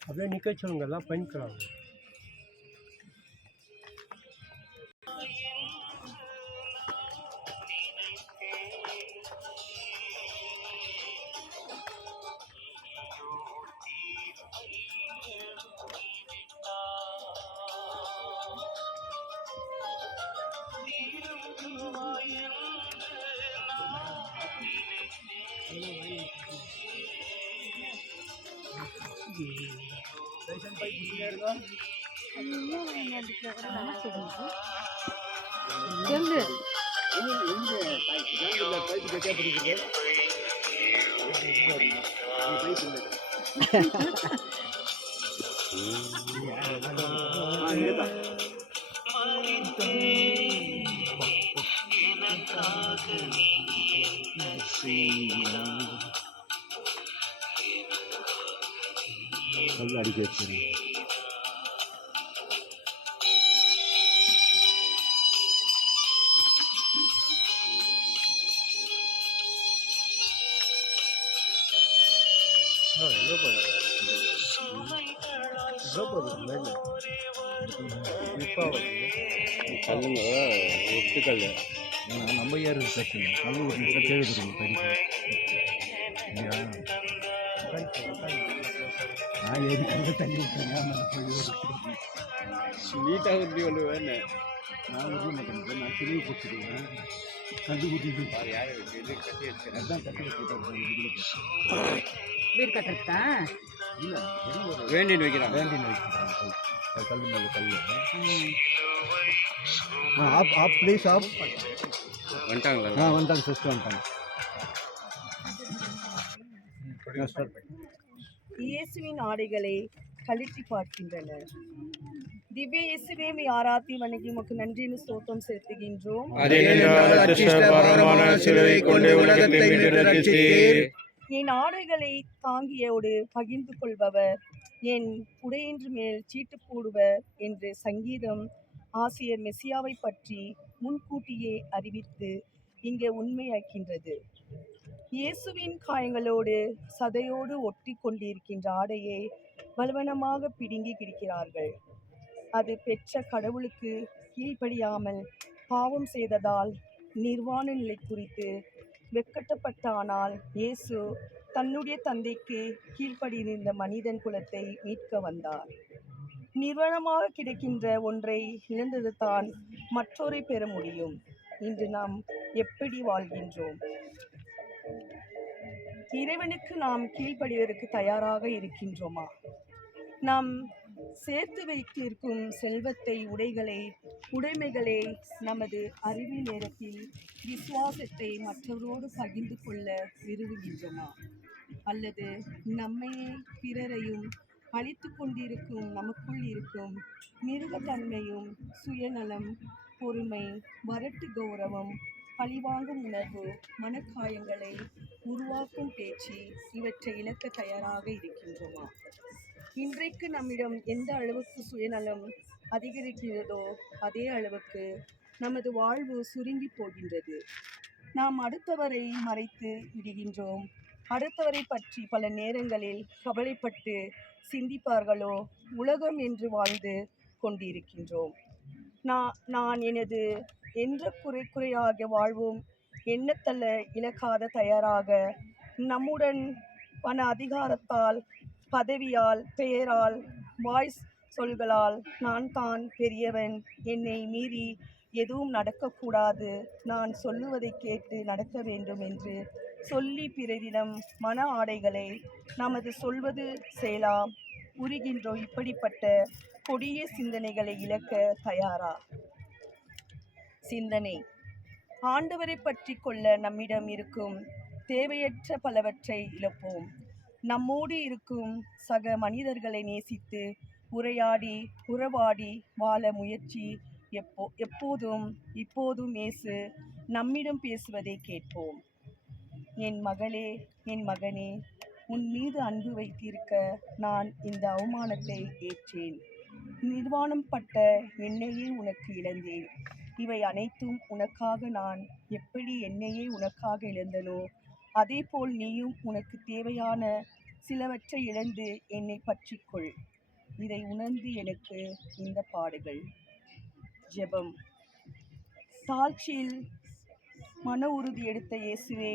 அப்படியே நிற்க சொல்லுங்க, எல்லாம் பண்ணிக்கிறாங்க. சொல்லு. அடிக்க வச்சுருங்க. கல்லுங்க ஒட்டுக்கல் நம்ம ஏறு பிரச்சனை கல் ஒரு நிமிஷம் தேவைப்படுங்க படிக்க நான் ஏறி தள்ளி விட்டுறேன். நீட்டாக உறுதி ஒன்று வேணும். நான் உருவ மாட்டேன், நான் திரும்பி போட்டுருவேன். கண்டு ஊற்றிட்டு யார் இது கட்டி வச்சு அதான் கட்டி வச்சுருக்கேன். வீடு கட்டுறதா? இல்லை வேண்டின்னு வைக்கிறாங்க. வேண்டின்னு வைக்கிறாங்க. கல் மேலே கல். Off off please off. வந்துட்டாங்களா? வந்துட்டாங்க சிஸ்டர் வந்துட்டாங்க. இயேசுவின் ஆடைகளை கழற்றி பார்க்கின்றனர். திவ்ய இயேசுவே உம்மை ஆராத்தி வணங்கி உமக்கு நன்றின்னு ஸ்தோத்திரம் செலுத்துகின்றோம். அதேனென்றால் அச்சிஷ்ட பாரமான சிலுவைக் கொண்டு உலகத்தை மீட்டு ரட்சித்தீர். என் ஆடைகளை தாங்கியோடு பகிர்ந்து கொள்பவர், என் உடையின்று மேல் சீட்டு போடுவர் என்று சங்கீதம் ஆசிரியர் மெசியாவை பற்றி முன்கூட்டியே அறிவித்து இங்கே உண்மையாக்கின்றது. இயேசுவின் காயங்களோடு சதையோடு ஒட்டி கொண்டிருக்கின்ற ஆடையை பலவனமாக பிடுங்கி கிடக்கிறார்கள். அது பெற்ற கடவுளுக்கு கீழ்ப்படியாமல் பாவம் செய்ததால் நிர்வாண நிலை குறித்து வெட்கப்பட்ட. ஆனால் இயேசு தன்னுடைய தந்தைக்கு கீழ்ப்படியிருந்த மனிதன் குலத்தை மீட்க வந்தார். நிர்வாணமாக கிடைக்கின்ற ஒன்றை இழந்தது தான் மற்றொரை பெற முடியும். இன்று நாம் எப்படி வாழ்கின்றோம்? இறைவனுக்கு நாம் கீழ்ப்படிவதற்கு தயாராக இருக்கின்றோமா? நாம் சேர்த்து வைத்திருக்கும் செல்வத்தை, உடைமைகளை நமது அறிவு நேரத்தில் விசுவாசத்தை மற்றவரோடு பகிர்ந்து கொள்ள விரும்புகின்றோமா? அல்லது நம்மையே பிறரையும் அழித்து கொண்டிருக்கும் நமக்குள் இருக்கும் மிருகத்தன்மையும், சுயநலம், பொறுமை, வரட்டு கௌரவம், பழிவாங்கும் உணர்வு, மனக்காயங்களை உருவாக்கும் பேச்சு இவற்றை இழக்க தயாராக இருக்கின்றோமா? இன்றைக்கு நம்மிடம் எந்த அளவுக்கு சுயநலம் அதிகரிக்கிறதோ அதே அளவுக்கு நமது வாழ்வு சுருங்கி போகின்றது. நாம் அடுத்தவரை மறைத்து விடுகின்றோம். அடுத்தவரை பற்றி பல நேரங்களில் கவலைப்பட்டு சிந்திப்பார்களோ உலகம் என்று வாழ்ந்து கொண்டிருக்கின்றோம். நான் எனது என்ற குறையாக வாழ்வும் எண்ணத்தள்ள இழக்காத தயாராக நம்முடன் பண அதிகாரத்தால், பதவியால், பெயரால், வாய்ஸ் சொல்களால் நான் தான் பெரியவன், என்னை மீறி எதுவும் நடக்கக்கூடாது, நான் சொல்லுவதை கேட்டு நடக்க வேண்டும் என்று சொல்லி பிறரிடம் மன ஆடைகளை நமது சொல்வது செயலாம் உரிகின்றோம். இப்படிப்பட்ட கொடிய சிந்தனைகளை இழக்க தயாரா? சிந்தனை ஆண்டவரை பற்றி கொள்ள நம்மிடம் இருக்கும் தேவையற்ற பலவற்றை இழப்போம். நம்மோடு இருக்கும் சக மனிதர்களை நேசித்து உறவாடி வாழ முயற்சி இப்போதும் இயேசு நம்மிடம் பேசுவதை கேட்போம். என் மகளே, என் மகனே, உன் மீது அன்பு வைத்திருக்க நான் இந்த அவமானத்தை ஏற்றேன். நிர்வாணம் பட்ட என்னையே உனக்கு இழந்தேன். இவை அனைத்தும் உனக்காக. நான் எப்படி என்னையே உனக்காக இழந்தனோ அதேபோல் நீயும் உனக்கு தேவையான சிலவற்றை இழந்து என்னை பற்றிக்கொள். இதை உணர்ந்து எனக்கு இந்த பாடுகள். ஜெபம். தாழ்ச்சியில் மன உறுதி எடுத்த இயேசுவே,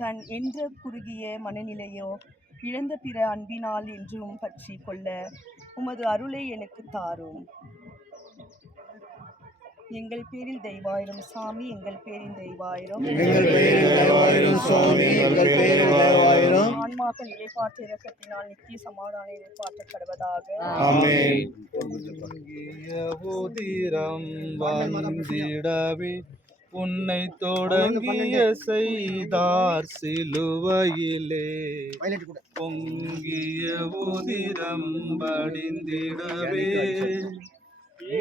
தன் என்ற குறுகிய மனநிலையோ இழந்த பிற அன்பினால் என்றும் பற்றி கொள்ள உமது அருளை எனக்கு தாரும். எங்கள் பேரில் தெய்வாயிரம் சாமி எங்கள் பேரில் தெய்வாயிரம் எங்கள் பேரில் தயவாயிரும் சுவாமி, எங்கள் பேரில் தயவாயிரும். ஆன்மாக்கள் இளைப்பாற்ற இறக்கத்தினால் நித்திய சமாதான இளைப்பாற்ற கடவதாக. ஆமென். உதிரம் வந்திடவே உன்னை தொடங்கிய செய்தார் சிலுவையிலே, பொங்கிய உதிரம் வடிந்திடவே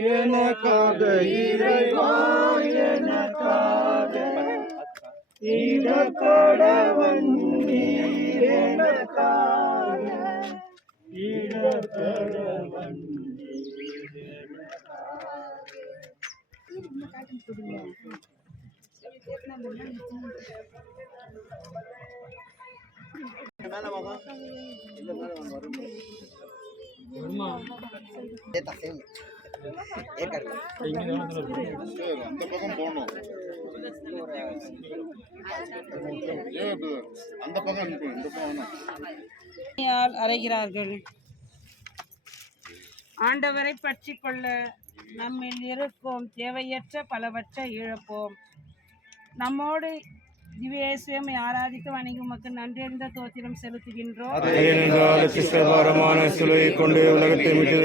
எனக்காக இறைவா எனக்காக இடப்பட வந்தீர், எனக்காக இடப்பட அந்த பக்கம் போகணும். அந்த பக்கம் அனுப்பு, இந்த பக்கம் வேணாம். அறைகிறார்கள். ஆண்டவரை பற்றி கொள்ள நம்மில் இருக்கும் தேவையற்ற பலவற்றை இழப்போம். நம்மோடு திவ்யேசுவை ஆராதிக்க வணங்கி உமக்கு நன்றியறிந்த தோத்திரம் செலுத்துகின்றோம். ஏனென்றால் சிஷ்டபாரமான சிலுவையை கொண்டு உலகத்தை மீட்டு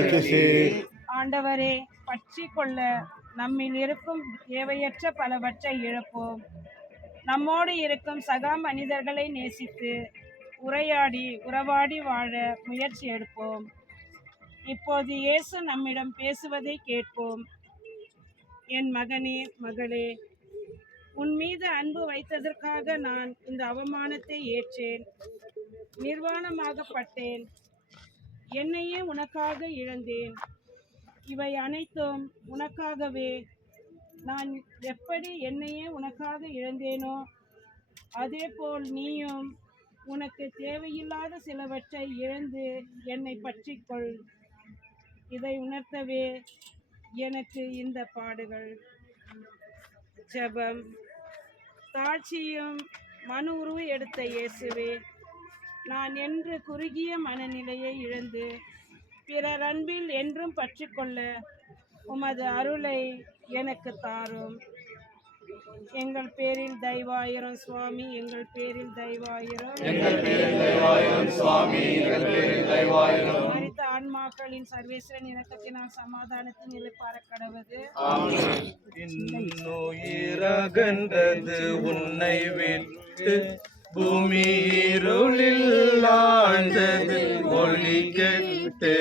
ஆண்டவரை பற்றி கொள்ள நம்மில் இருக்கும் தேவையற்ற பலவற்றை இழப்போம். நம்மோடு இருக்கும் சக மனிதர்களை நேசித்து உறவாடி வாழ முயற்சி எடுப்போம். இப்போது இயேசு நம்மிடம் பேசுவதை கேட்போம். என் மகனே மகளே, உன் மீது அன்பு வைத்ததற்காக நான் இந்த அவமானத்தை ஏற்றேன். நிர்வாணமாகப்பட்டேன், என்னையே உனக்காக இழந்தேன். இவை அனைத்தும் உனக்காகவே. நான் எப்படி என்னையே உனக்காக இழந்தேனோ அதேபோல் நீயும் உனக்கு தேவையில்லாத சிலவற்றை இழந்து என்னை பற்றிக்கொள். இதை உணர்த்தவே எனக்கு இந்த பாடுகள். ஜெபம். தாழ்ச்சியும் மனு உருவு எடுத்த இயேசுவே, நான் என்று குறுகிய மனநிலையை இழந்து பிறர் அன்பில் என்றும் பற்றிக்கொள்ள உமது அருளை எனக்கு தாரும். எங்கள் பேரில் தயவாயிரும் சுவாமி, எங்கள் பேரில் தயவாயிரும். மரித்த ஆன்மாக்களின் சர்வேஸ்வரன் இரக்கத்தினால் சமாதானத்தின் நிலைப்பார கடவது. இன்னுயிரகன்றது உன்னை விட்டு, பூமி இருளில் ஆழ்ந்தது ஒளி கெட்டு.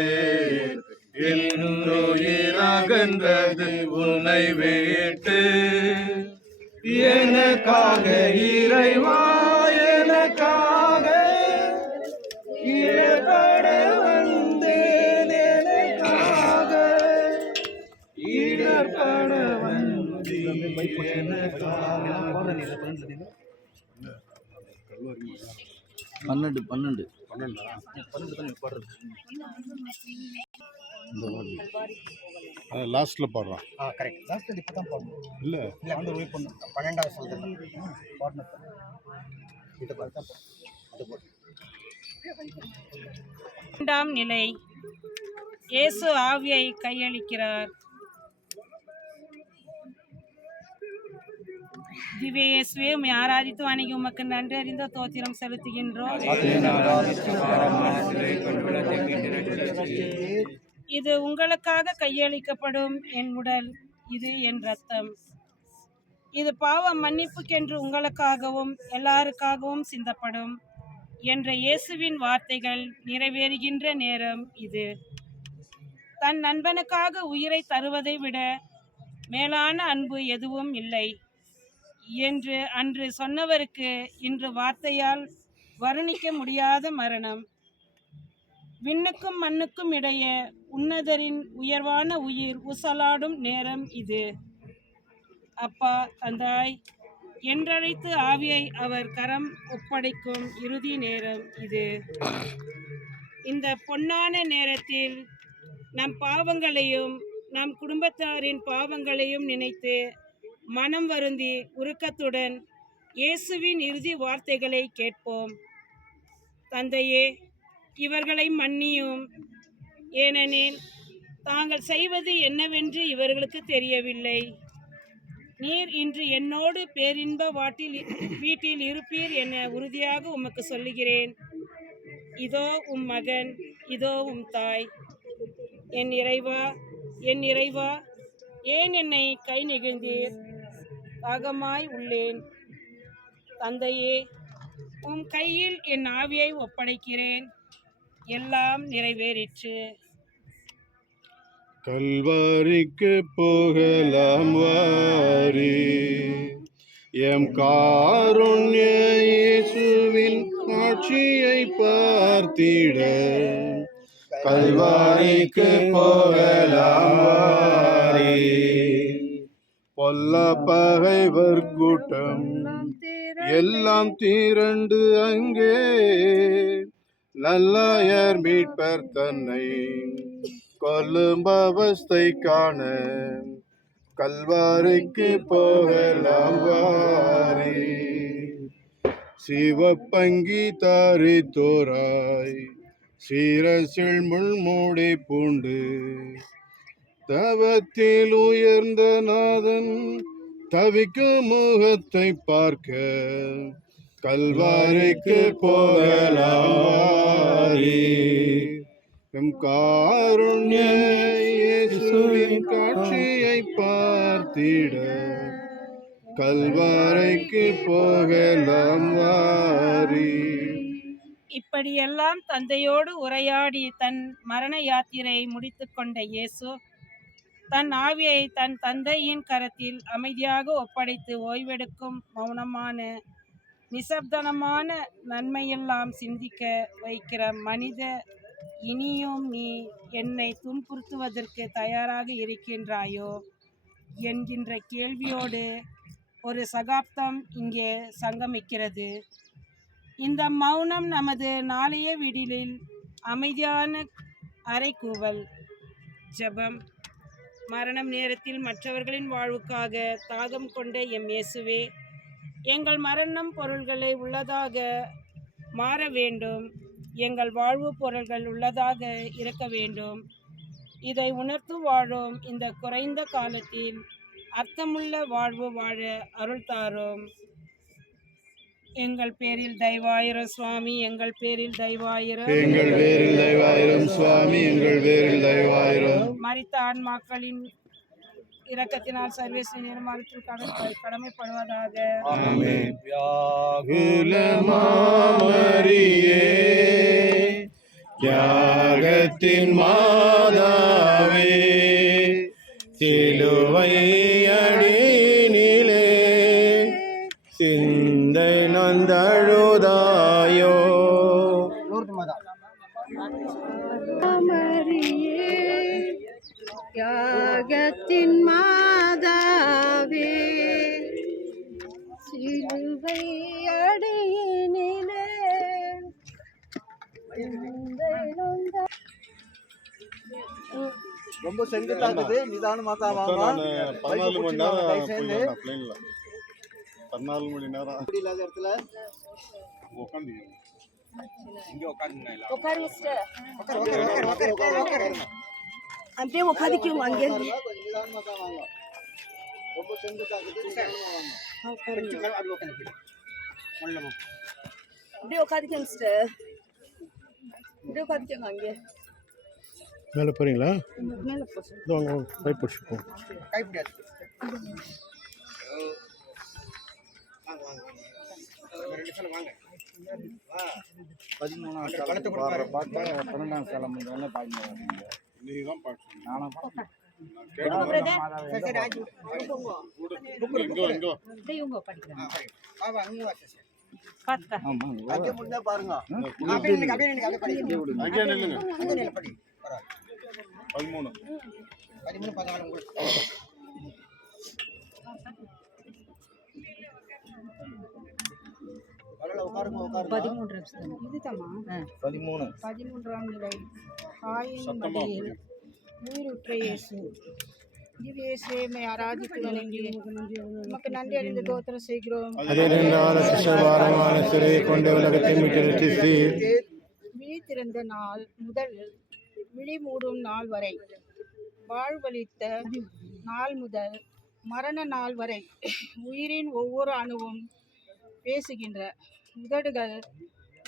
இன்னுயிரகன்றது உன்னை விட்டு, எனக்காக இறைவா எனக்காக இடப்பட வந்தேன், எனக்காக இடப்பட வந்தேன், எனக்காக. 12 லாஸ்ட்ல பாடுறான். கரெக்ட். லாஸ்ட் இப்போ தான் பாடணும். இல்ல அந்த உயிர் பண்ணு 12வது சொல்றது பாடணும். இதை பார்த்தா அது போட்டு. இரண்டாம் நிலை. இயேசு ஆவியை கையளிக்கிறார். திவ்ய இயேசுவே, உம்மை ஆராதித்து வணங்கி உமக்கு நன்றி அறிந்த தோத்திரம் செலுத்துகின்றோம். இது உங்களுக்காக கையளிக்கப்படும் என் உடல், இது என் இரத்தம். இது பாவ மன்னிப்புக்கென்று உங்களுக்காகவும் எல்லாருக்காகவும் சிந்தப்படும் என்ற இயேசுவின் வார்த்தைகள் நிறைவேறுகின்ற நேரம் இது. தன் நண்பனுக்காக உயிரை தருவதை விட மேலான அன்பு எதுவும் இல்லை என்று அன்று சொன்னவருக்கு இன்று வார்த்தையால் வர்ணிக்க முடியாத மரணம். விண்ணுக்கும் மண்ணுக்கும் இடையே உன்னதரின் உயர்வான உயிர் ஊசலாடும் நேரம் இது. அப்பா தந்தாய் என்றழைத்து ஆவியை அவர் கரம் ஒப்படைக்கும் இறுதி நேரம் இது. இந்த பொன்னான நேரத்தில் நம் பாவங்களையும் நம் குடும்பத்தாரின் பாவங்களையும் நினைத்து மனம் வருந்தி உருக்கத்துடன் இயேசுவின் இறுதி வார்த்தைகளை கேட்போம். தந்தையே, இவர்களை மன்னியும், ஏனெனில் தாங்கள் செய்வது என்னவென்று இவர்களுக்கு தெரியவில்லை. நீர் இன்று என்னோடு பேரின்ப வீட்டில் இருப்பீர் என உறுதியாக உமக்கு சொல்லுகிறேன். இதோ உம் மகன், இதோ உம் தாய். என் இறைவா, ஏன் என்னை கை நெகிழ்ந்தீர்? தாகமாய் உள்ளேன். தந்தையே, உம் கையில் என் ஆவியை ஒப்படைக்கிறேன். எல்லாம் நிறைவேறிற்று. கல்வாரிக்கு போகலாம் வாரி, எம் காருண்ய இயேசுவின் காட்சியை பார்த்திட. கல்வாரிக்கு போகலாம் வாரி, பொல்ல பகைவர் கூட்டம் எல்லாம் திரண்டு அங்கே, நல்லாயர் மீட்பர் தன்னை கொல்லும் அவஸ்தை காண. கல்வாரிக்கு போகலாம் வாரி, சிவப்பங்கி தாரித்தோராய் சீரசில் முள்மூடி பூண்டு, தவத்தில் உயர்ந்த நாதன் தவிக்கும் முகத்தை பார்க்க. கல்வாரிக்கு போகலாம் வாரி, எம் காருண்ய இயேசுவின் காட்சியை பார்த்திட. கல்வாரிக்கு போகலாம் வாரி. இப்படியெல்லாம் தந்தையோடு உரையாடி தன் மரண யாத்திரை முடித்து கொண்ட இயேசு தன் ஆவியை தன் தந்தையின் கரத்தில் அமைதியாக ஒப்படைத்து ஓய்வெடுக்கும் மௌனமான நிசப்தனமான நன்மையெல்லாம் சிந்திக்க வைக்கிற மனித, இனியும் நீ என்னை துன்புறுத்துவதற்கு தயாராக இருக்கின்றாயோ என்கின்ற கேள்வியோடு ஒரு சகாப்தம் இங்கே சங்கமிக்கிறது. இந்த மௌனம் நமது நாளைய விடிலில் அமைதியான அறைகூவல், ஜெபம். மரணம் நேரத்தில் மற்றவர்களின் வாழ்வுக்காக தாகம் கொண்ட எம் இயேசுவே, எங்கள் மரணம் பொருள்களை உள்ளதாக மாற வேண்டும். எங்கள் வாழ்வு பொருள்கள் உள்ளதாக இருக்க வேண்டும். இதை உணர்த்து வாழும் இந்த குறைந்த காலத்தில் அர்த்தமுள்ள வாழ்வு வாழ அருள் தாரும். எங்கள் பேரில் தயவாயிரம் சுவாமி, எங்கள் பேரில் தயவாயிரம், எங்கள் பேரில் தயவாயிரம் சுவாமி, எங்கள் பேரில் தயவாயிரம். மரித்த ஆன்மாக்களின் இரக்கத்தினால் சர்வேஸ்வரி நிர்மாணத்தில் கடமைப்படுவதாக. ஆமென். வியாகுல மாமரியே, தியாகத்தின் மாதாவே, சிலுவை அடியினிலே சிந்தை நொந்தழுதாயோ. தியாகத்தின் மாதாவே, சிலுவை அடியினிலே ரொம்ப செங்குத்தாக்குது, நிதானமாக்கா வாங்க. 14 மணி நேரம் தயவு செய்து. பிளைன்ல 14 மணி நேரம் இல்லாத இடத்துல உட்காந்து உட்காருங்க sister. உட்காருங்க. அப்படியே உட்காந்துக்குங்க அங்கே. கொஞ்சம் நிதானமாக்கா வாங்க. ரொம்ப செங்குத்தாக்குது, நிதானமா வாங்க. அப்படியே உட்காந்துக்கங்க sister. அப்படியே உட்காந்துக்கங்க அங்கே. மேலே போறீங்களா? மேலே போ. கை பிடிச்சிப்போம். கை பிடியாது. வாங்க. 13ஆம் காலம் இன்னைக்கு தான் பார்க்கணும். பாருங்க. 13 13ஆம் நிலை. தாயின் மடியில் உயிருற்ற இயேசு. திவ்ய இயேசுவை ஆராதித்து வணங்கி நமக்கு நன்றி அறிந்து தோத்திரம் செய்கிறோம். விழித்திருந்த நாள் முதல் விழி மூடும் நாள் வரை, வாழ்வளித்த நாள் முதல் மரண நாள் வரை உயிரின் ஒவ்வொரு அணுவும் பேசுகின்ற உதடுகள்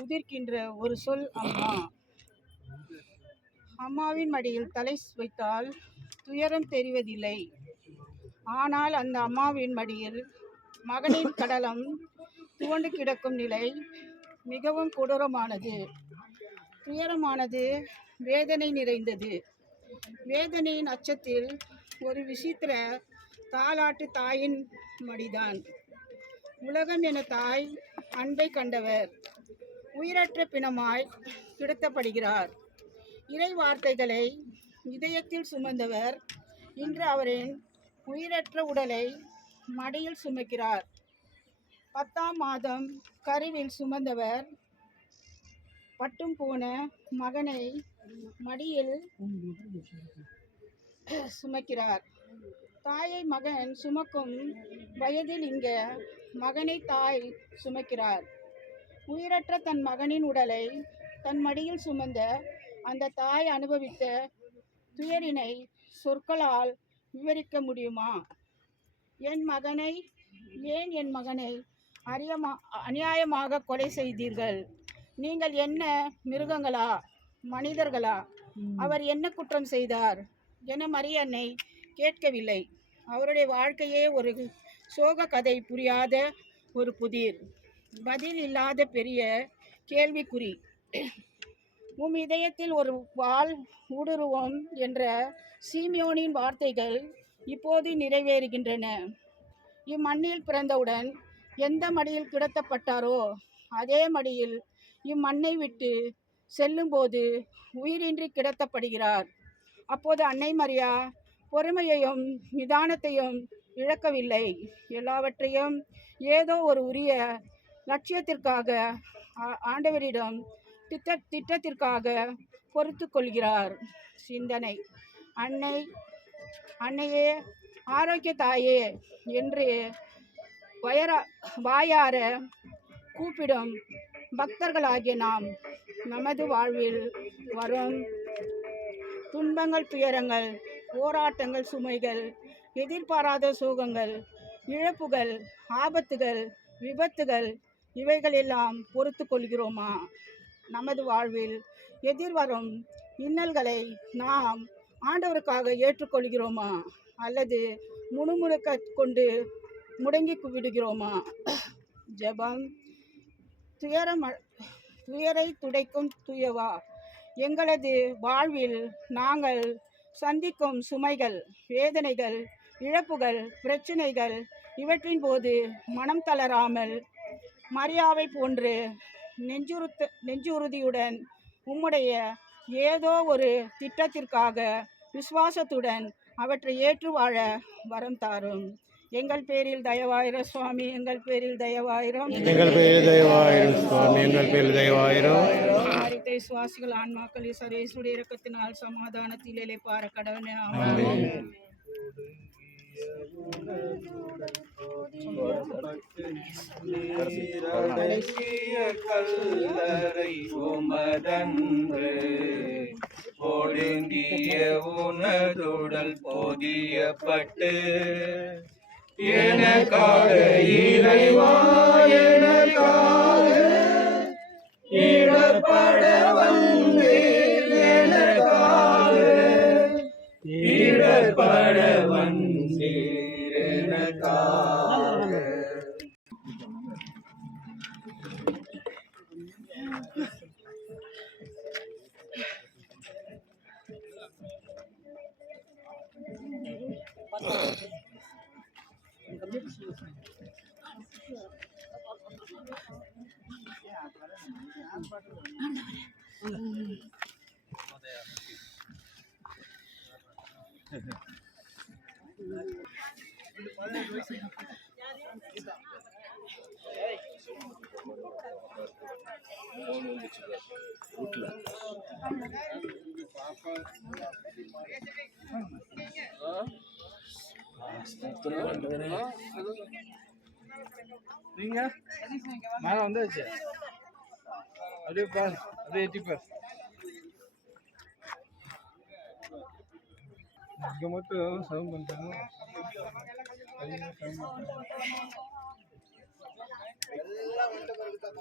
உதிர்க்கின்ற ஒரு சொல் அம்மா. அம்மாவின் மடியில் தலை வைத்தால் துயரம் தெரிவதில்லை. ஆனால் அந்த அம்மாவின் மடியில் மகனின் கடலம் துவண்டு கிடக்கும் நிலை மிகவும் கொடூரமானது, துயரமானது, வேதனை நிறைந்தது. வேதனையின் அச்சத்தில் ஒரு விசித்திர தாலாட்டு தாயின் மடிதான். உலகம் என தாய் அன்பை கண்டவர் உயிரற்ற பிணமாய் கிடத்தப்படுகிறார். இறை வார்த்தைகளை இதயத்தில் சுமந்தவர் இன்று அவரின் உயிரற்ற உடலை மடியில் சுமக்கிறார். 10ஆம் மாதம் கருவில் சுமந்தவர் பட்டும் போன மகனை மடியில் சுமக்கிறார். தாயை மகன் சுமக்கும் வயதில் இங்க மகனை தாய் சுமக்கிறார். உயிரற்ற தன் மகனின் உடலை தன் மடியில் சுமந்த அந்த தாய் அனுபவித்த துயரினை சொற்களால் விவரிக்க முடியுமா? என் மகனை ஏன் என் மகனை அநியாயமாக கொலை செய்தீர்கள்? நீங்கள் என்ன மிருகங்களா, மனிதர்களா? அவர் என்ன குற்றம் செய்தார் என மரியன்னை கேட்கவில்லை. அவருடைய வாழ்க்கையே ஒரு சோக கதை, புரியாத ஒரு புதிர், பதில் இல்லாத பெரிய கேள்விக்குறி. உம் இதயத்தில் ஒரு வாள் ஊடுருவோம் என்ற சீமியோனின் வார்த்தைகள் இப்போது நிறைவேறுகின்றன. இம்மண்ணில் பிறந்தவுடன் எந்த மடியில் கிடத்தப்பட்டாரோ அதே மடியில் இம்மண்ணை விட்டு செல்லும்போது உயிரின்றி கிடத்தப்படுகிறார். அப்போது அன்னை மரியா பொறுமையையும் நிதானத்தையும் இழக்கவில்லை. எல்லாவற்றையும் ஏதோ ஒரு உரிய லட்சியத்திற்காக ஆண்டவரிடம் திட்டத்திற்காக பொறுத்து கொள்கிறார். சிந்தனை: அன்னையே, ஆரோக்கிய தாயே என்று வாயார கூப்பிடும் பக்தர்களாகிய நாம் நமது வாழ்வில் வரும் துன்பங்கள், துயரங்கள், போராட்டங்கள், சுமைகள், எதிர்பாராத சோகங்கள், இழப்புகள், ஆபத்துகள், விபத்துகள் இவைகளெல்லாம் பொறுத்து கொள்கிறோமா? நமது வாழ்வில் எதிர்வரும் இன்னல்களை நாம் ஆண்டவருக்காக ஏற்றுக்கொள்கிறோமா? அல்லது முணுமுணுக்க கொண்டு முடங்கி விடுகிறோமா? ஜெபம். துயரை துடைக்கும் துயவா, எங்களது வாழ்வில் நாங்கள் சந்திக்கும் சுமைகள், வேதனைகள், இழப்புகள், பிரச்சனைகள் இவற்றின் போது மனம் தளராமல் மரியாவை போன்று நெஞ்சுறுதியுடன் உம்முடைய ஏதோ ஒரு திட்டத்திற்காக விசுவாசத்துடன் அவற்றை ஏற்று வாழ வரம் தாரும். எங்கள் பேரில் தயவாயிரம் சுவாமி, எங்கள் பேரில் தயவாயிரம், எங்கள் பேரில் தயவாயிரம் சுவாமி, எங்கள் பேரில் தயவாயிரம். மரித்தை சுவாசிகள் ஆன்மாக்கள் சரேசுடைய இரக்கத்தினால் சமாதானத்தில் இளைப்பாற கடவுளே. ஆமென். கல்லறை உமதன்று ஒடுங்கிய உனதுடல் போதியப்பட்டு எனக்காக இறைவா, எனக்காக இடப்பட வந்தேன், எனக்காக இடப்பட வந்தேன், எனக்காக. நீங்க மேல வந்தாச்சு, அப்படியே பாரு, அப்படியே எட்டிப்பார். இங்க மட்டும் சவுண்ட் பண்றாங்க.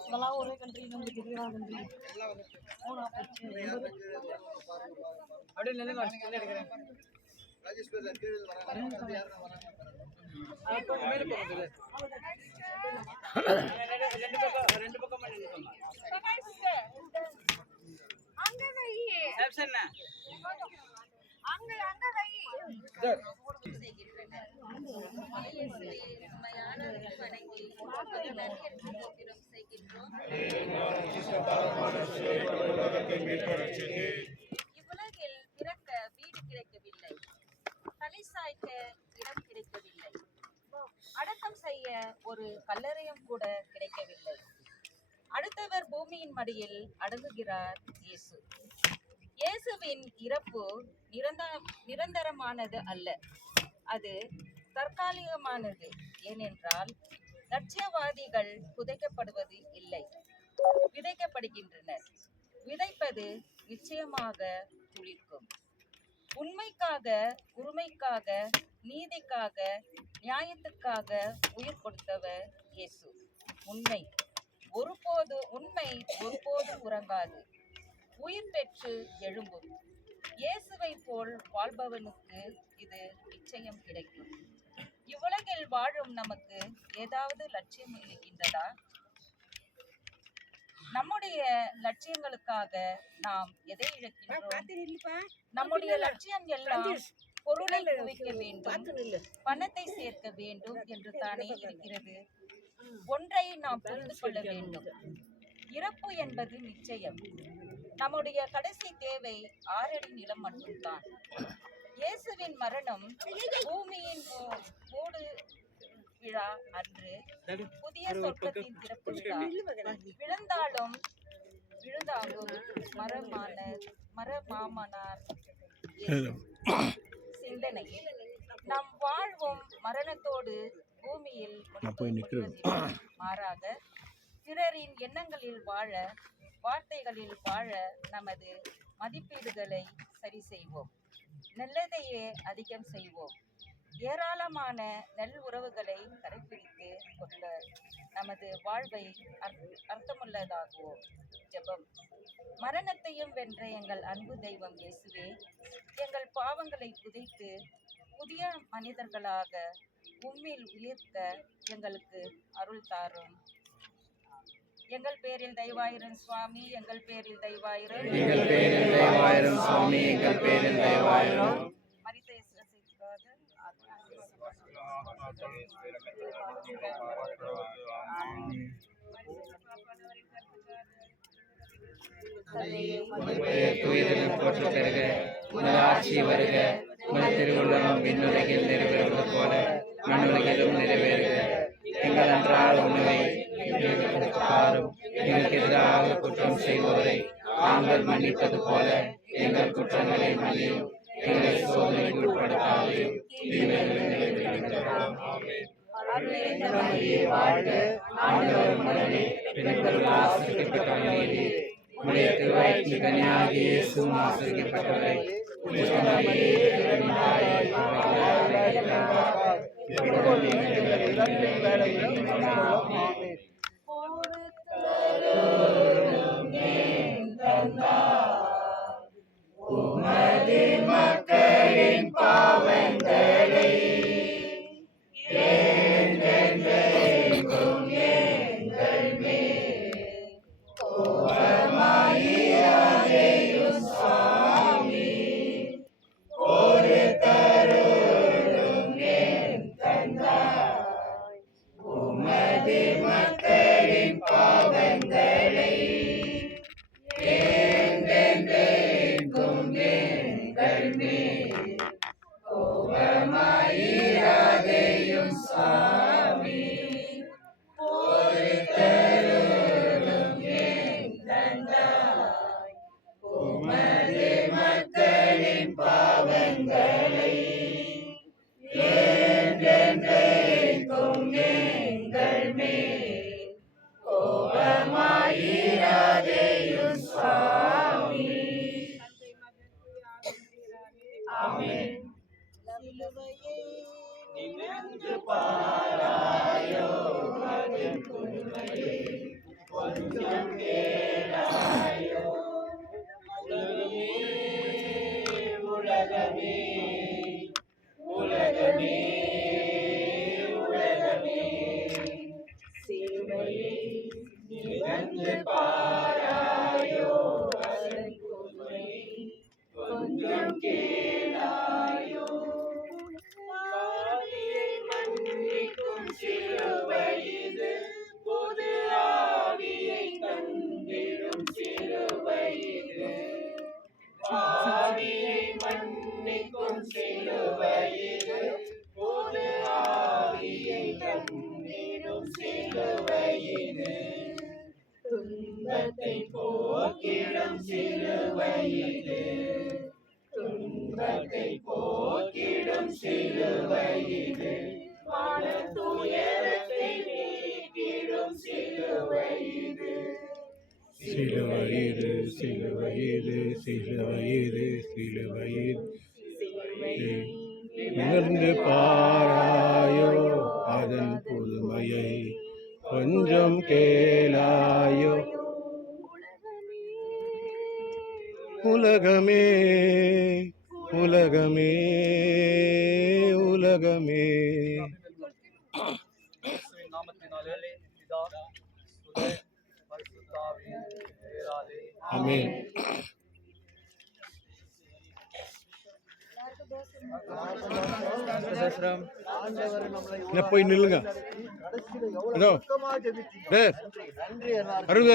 இதெல்லாம் ஒரே கண்ட்ரி நம்மளுக்கு இதுதான் கண்ட்ரி அப்படியே நில்லுங்க எடுக்கிறேன் ரெண்டு பக்கம் இவ்வுலகில் பிறக்க வீடு கிடைக்கவில்லை, தலை சாய்க்க இடம் கிடைக்கவில்லை, அடக்கம் செய்ய ஒரு கல்லறையும் கூட கிடைக்கவில்லை. அடுத்தவர் பூமியின் மடியில் அடங்குகிறார் இயேசு. இயேசுவின் இறப்பு நிரந்தரமானது அல்ல, அது தற்காலிகமானது. ஏனென்றால் லட்சியவாதிகள் புதைக்கப்படுவது இல்லை, விதைக்கப்படுகின்றனர். விதைப்பது நிச்சயமாக துளிர்க்கும். உண்மைக்காக, உரிமைக்காக, நீதிக்காக, நியாயத்துக்காக உயிர் கொடுத்தவர் இயேசு. உண்மை ஒருபோதும் உறங்காது, உயிர் பெற்று எழும்பும். இயேசுவை போல் வாழ்பவனுக்கு இது நிச்சயம் கிடைக்கும். இவ்வுலகில் வாழும் நமக்கு ஏதாவது லட்சியம் இருக்கின்றதா? நம்முடைய லட்சியங்களுக்காக நாம் எதை இழக்கின்றோம்? நம்முடைய லட்சியம் எல்லாம் பொருளை குவிக்க வேண்டும், பணத்தை சேர்க்க வேண்டும் என்று தானே இருக்கிறது. ஒன்றை நாம் புரிந்து கொள்ள வேண்டும், இறப்பு என்பது நிச்சயம். நம்முடைய கடைசி தேவை 6 அடி நிலம் மட்டும்தான். இயேசுவின் மரணம் பூமியின் மூடு விழா அன்று புதிய சொர்க்கத்தின் திறப்பு விழா. விழுந்தாலும் மரமாமனார் சிந்தனை. நம் வாழ்வும் மரணத்தோடு பூமியில் மாறாக பிறரின் எண்ணங்களில் வாழ, வார்த்தைகளில் வாழ நமது மதிப்பீடுகளை சரி செய்வோம். நல்லதையே அதிகம் செய்வோம். ஏராளமான நல் உறவுகளை கடைபிடித்து கொள்ள நமது வாழ்வை அர்த்தமுள்ளதாகுவோம். ஜெபம். மரணத்தையும் வென்ற எங்கள் அன்பு தெய்வம் இயேசுவே, எங்கள் பாவங்களை புதைத்து புதிய மனிதர்களாக உம்மில் உயர்த்த எங்களுக்கு அருள் தாரும். எங்கள் பேரில் தயவாயிரும் சுவாமி, எங்கள் பேரில் தயவாயிரும், எங்கள் பேரில் தயவாயிரும் சுவாமி, எங்கள் பேரில் தயவாயிரும். மரித்த இயேசுவுக்காக தூயதிலும் போற்று பெறுக, உமது ஆட்சி வருக, உமது திருவுள்ளம் விண்ணுலகில் நிறைவேறுவது போல மண்ணுலகிலும் நிறைவேறுக. எங்கள் அன்றாட உணவை எங்களுக்கு தாரும். எங்களுக்கு எதிராக குற்றம் செய்வோரை நாங்கள் மன்னிப்பது போல எங்கள் குற்றங்களை மன்னியும். எங்களை சோதனைக்கு உட்படுத்தாதையும் தீமைகளிலிருந்து விடுவித்தருளும். ஆமென். வாழ்க, ஆண்டவர் உடனே பெண்களுக்கு ஆசீர்வதிக்கப்பட்டவளே நீர். உம்முடைய திருவயிற்றின் கனியாகிய இயேசுவும் ஆசீர்வதிக்கப்பட்டவரே. உமது மக்களின் பாவங்களை என்றென்றைக்கும் எங்கள் மேல் கோபமாயிராதேயும் சுவாமி. பொறுத்தருளும் என் தந்தாய். உமது மக்களின் பாவங்களை என்றென்றைக்கும் எங்கள் மேல் கோபமாயிராதேயும் சுவாமி. பொறுத்தருளும் என் தந்தாய். உமது மக்களின் பாவங்களை என்றென்றைக்கும் எங்கள் மேல் கோபமாயிராதேயும் சுவாமி. ஆமென். சிலுவையை சிலுவையிது சிலுவையிது சிலுவையிது சிலுவையிது உணர்ந்து பாராயோ அதன் புதுமையை கொஞ்சம் கேளாயோ உலகமே உலகமே உலகமே. நாமத்தினாலே பிதா சுதன் பரிசுத்த ஆவியின் பெயராலே ஆமென். என்ன போய் நில்லுங்க. இதோ அருங்க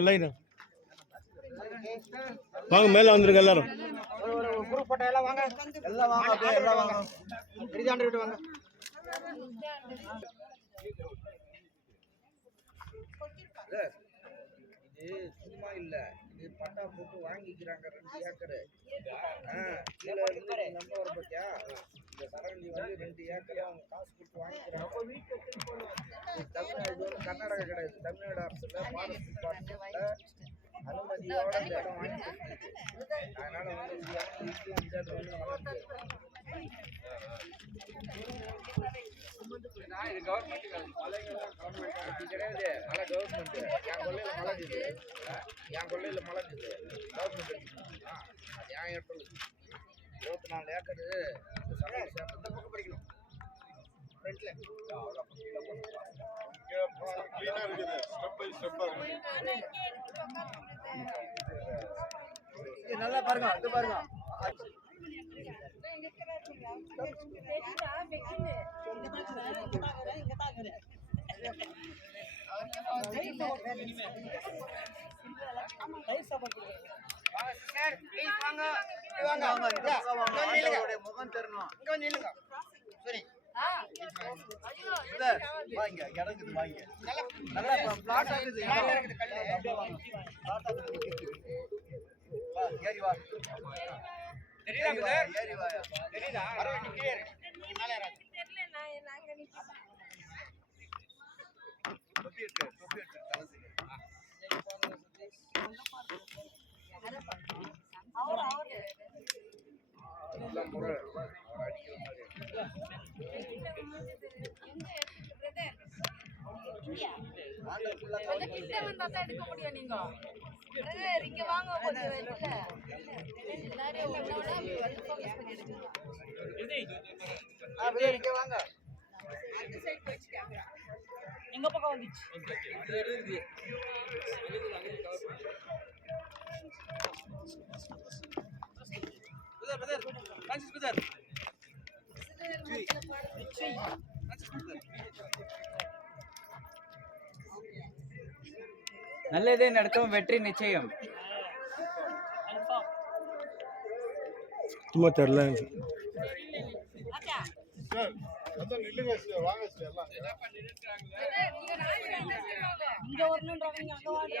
எல்லாம் வாங்க, மேல வந்துருங்க எல்லாரும். குரூப் போட்டோ எல்லாம் வாங்க, எல்லாம் வாங்க, அப்படியே எல்லாம் வாங்க. எரிதாண்டுகிட்டு வாங்க. இது சும்மா இல்ல, இது பட்டா போட்டு வாங்கிக்கிறாங்க 2 ஏக்கரு. கீழே இருந்து நம்ம வர பத்தியா, இந்த சரவணி வந்து 2 ஏக்கர் அவங்க காசு கொடுத்து வாங்கிக்கிறாங்க. இது வந்து கர்நாடகா கிடையாது, தமிழ்நாடு அரசுல ஃபாரஸ்ட் டிபார்ட்மெண்ட்ல அனுமதியோட இந்த இடம் வாங்கி கொடுத்துருக்கு. அதனால வந்து இந்த இடம் வந்து வளர்ந்து இது கவர்மெண்ட் மலைங்கெல்லாம் கவர்மெண்ட் அப்படி கிடையாது. மலை கவர்மெண்ட் என் கொள்ளையில மலை இருக்குது, என் கொள்ளையில மலை இருக்குது, கவர்மெண்ட் அது என் இடத்துல 24 ஏக்கரு பக்கம் படிக்கணும். ஃப்ரண்ட்ல நல்லா பாருங்க, அது பாருங்க. முகம் தெரியணும். சரி வாங்க, இடங்குது வாங்க. நல்லா பிளாட் ஆகுது, ஏறி வா, ஏறி வா, ஏறி வா. தெரியுதா? தொப்பி எடுத்து எடுக்க முடியும். நீங்க இங்க வாங்க, கொஞ்சம் எல்லாரும் வாங்க. எங்க பக்கம் வந்துச்சு. நல்லதே நடக்கும், வெற்றி நிச்சயம். சும்மா தெரியல. இங்க வரணும்ன்றவங்க அங்க வாங்க.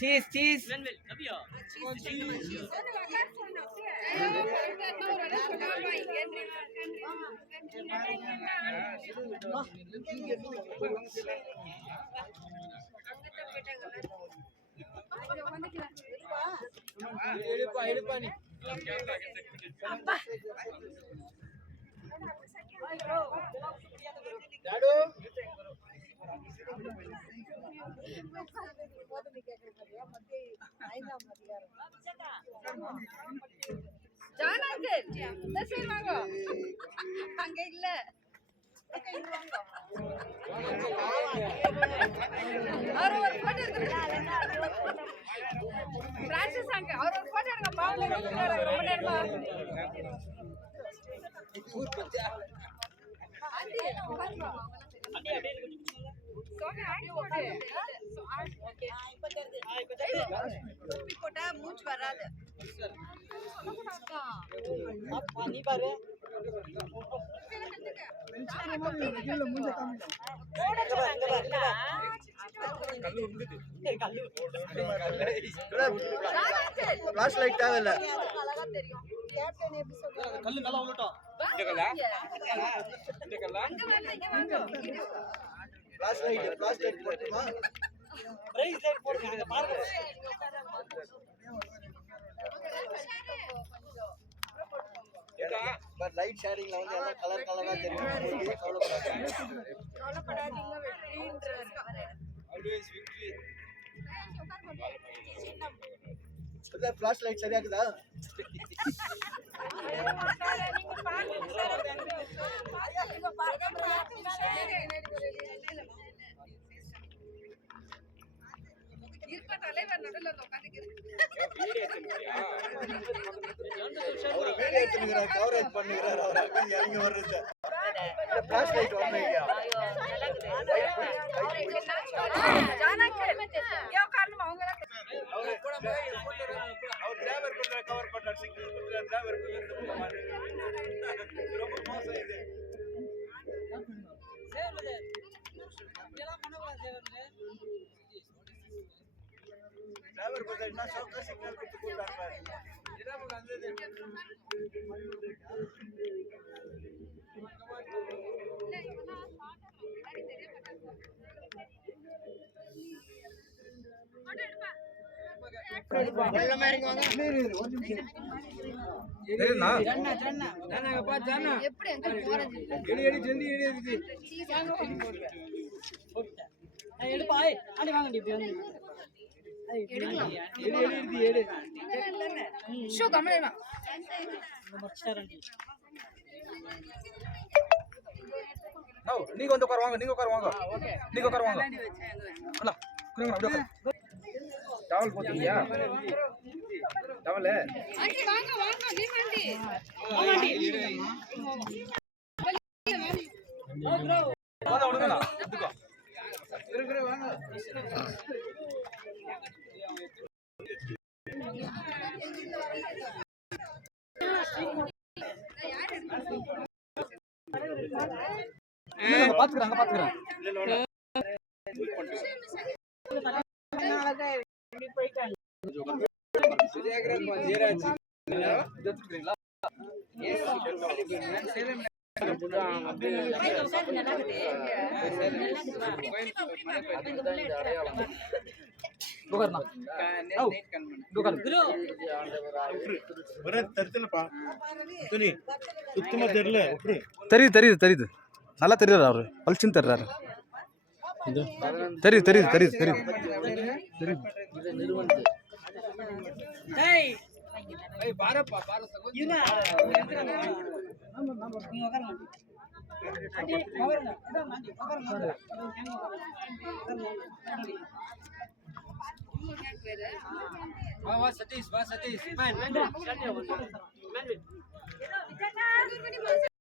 சீஸ் சீஸ் ஜான் அங்கிள் இந்த சைடு வாங்க அங்க இல்ல அவர் ஒரு போட்டோ எடுத்துருங்க பிரான்சிஸ் அங்கிள் அவர் ஒரு போட்டோ எடுங்க பாவல இருக்காரு ரொம்ப நேரமா ஆண்டி உட்காருங்க ஆண்டி அப்படியே சோங்க ஆண்டி போடு ஓகே இப்போ தெரியுது போட்டா மூஞ்சி வராது நீ பாரு ஃபிளாஷ் லைட் தேவையில்ல அழகா தெரியும் கேப்டன் எப்படி சொல்றாரு கல்லு நல்லா உள்ளட்டும் அங்க வாங்க ஃபிளாஷ் லைட் போட்டுமா பிரைஸ் லைட் போடுங்க அங்க பாருங்க பட் லைட் ஷேடிங்ல வந்து எல்லாம் கலர் கலரா தெரியும் கவலைப்படாதீங்க வெற்றின்றாரு ஆல்வேஸ் விக்டரி இந்த ஃபிளாஷ் லைட் சரியா இருக்குதா இருப்ப தலைவர் நடுல உட்கார்ந்துக்கிறாரு அவர் வீடியோ எடுத்துக்கிறார் கவரேஜ் பண்ணுகிறார் அவர் அங்க இறங்கி வர்றது ஃபிளாஷ் லைட் வரலையா ஜானகர் ஏ காரணம் அவங்க அவர் டிரைவர் கூட கவர் பண்ணார் சிங்கிள் டிரைவர் ரொம்ப மோசம் இது சேவர்ல இதெல்லாம் பண்ணவா சேவர்ல டிரைவர் கூட என்ன சவுக்க சிக்னல் கொடுத்து போட்டார் பாரு இதான் வந்தது எப்படி எங்க போறது எடுப்பா ஆண்டி வாங்கடி இப்படி வந்து ஷோ கமலேமா முடிச்சாரண்டி நீங்க வந்து உட்காருவாங்க நீங்க உட்காருவாங்க நீங்க உட்காருவாங்க அண்ணா குடுங்க அப்படியே டவல் போடுறியா டவல் ஆண்டி வாங்க வாங்க நீ ஆண்டி போடா விடுங்கடா எடுத்துக்கோ இருக்கு வாங்க பாத்துக்கறாங்க பாத்துக்கறாங்க தெரியுது தெரியுது தெரியுது நல்லா தெரியுது அவரு பளிச்சுன்னு தெரியுறாரு தெரியுது தெரியுது தெரியுது தெரியுது தெரியுது டேய் ஏய் பாரப்பா பார சகோதரி நீங்க உட்காருங்க ஆண்டி உட்காருங்க இதான் ஆண்டி உட்காருங்க வா சதீஷ் மேன்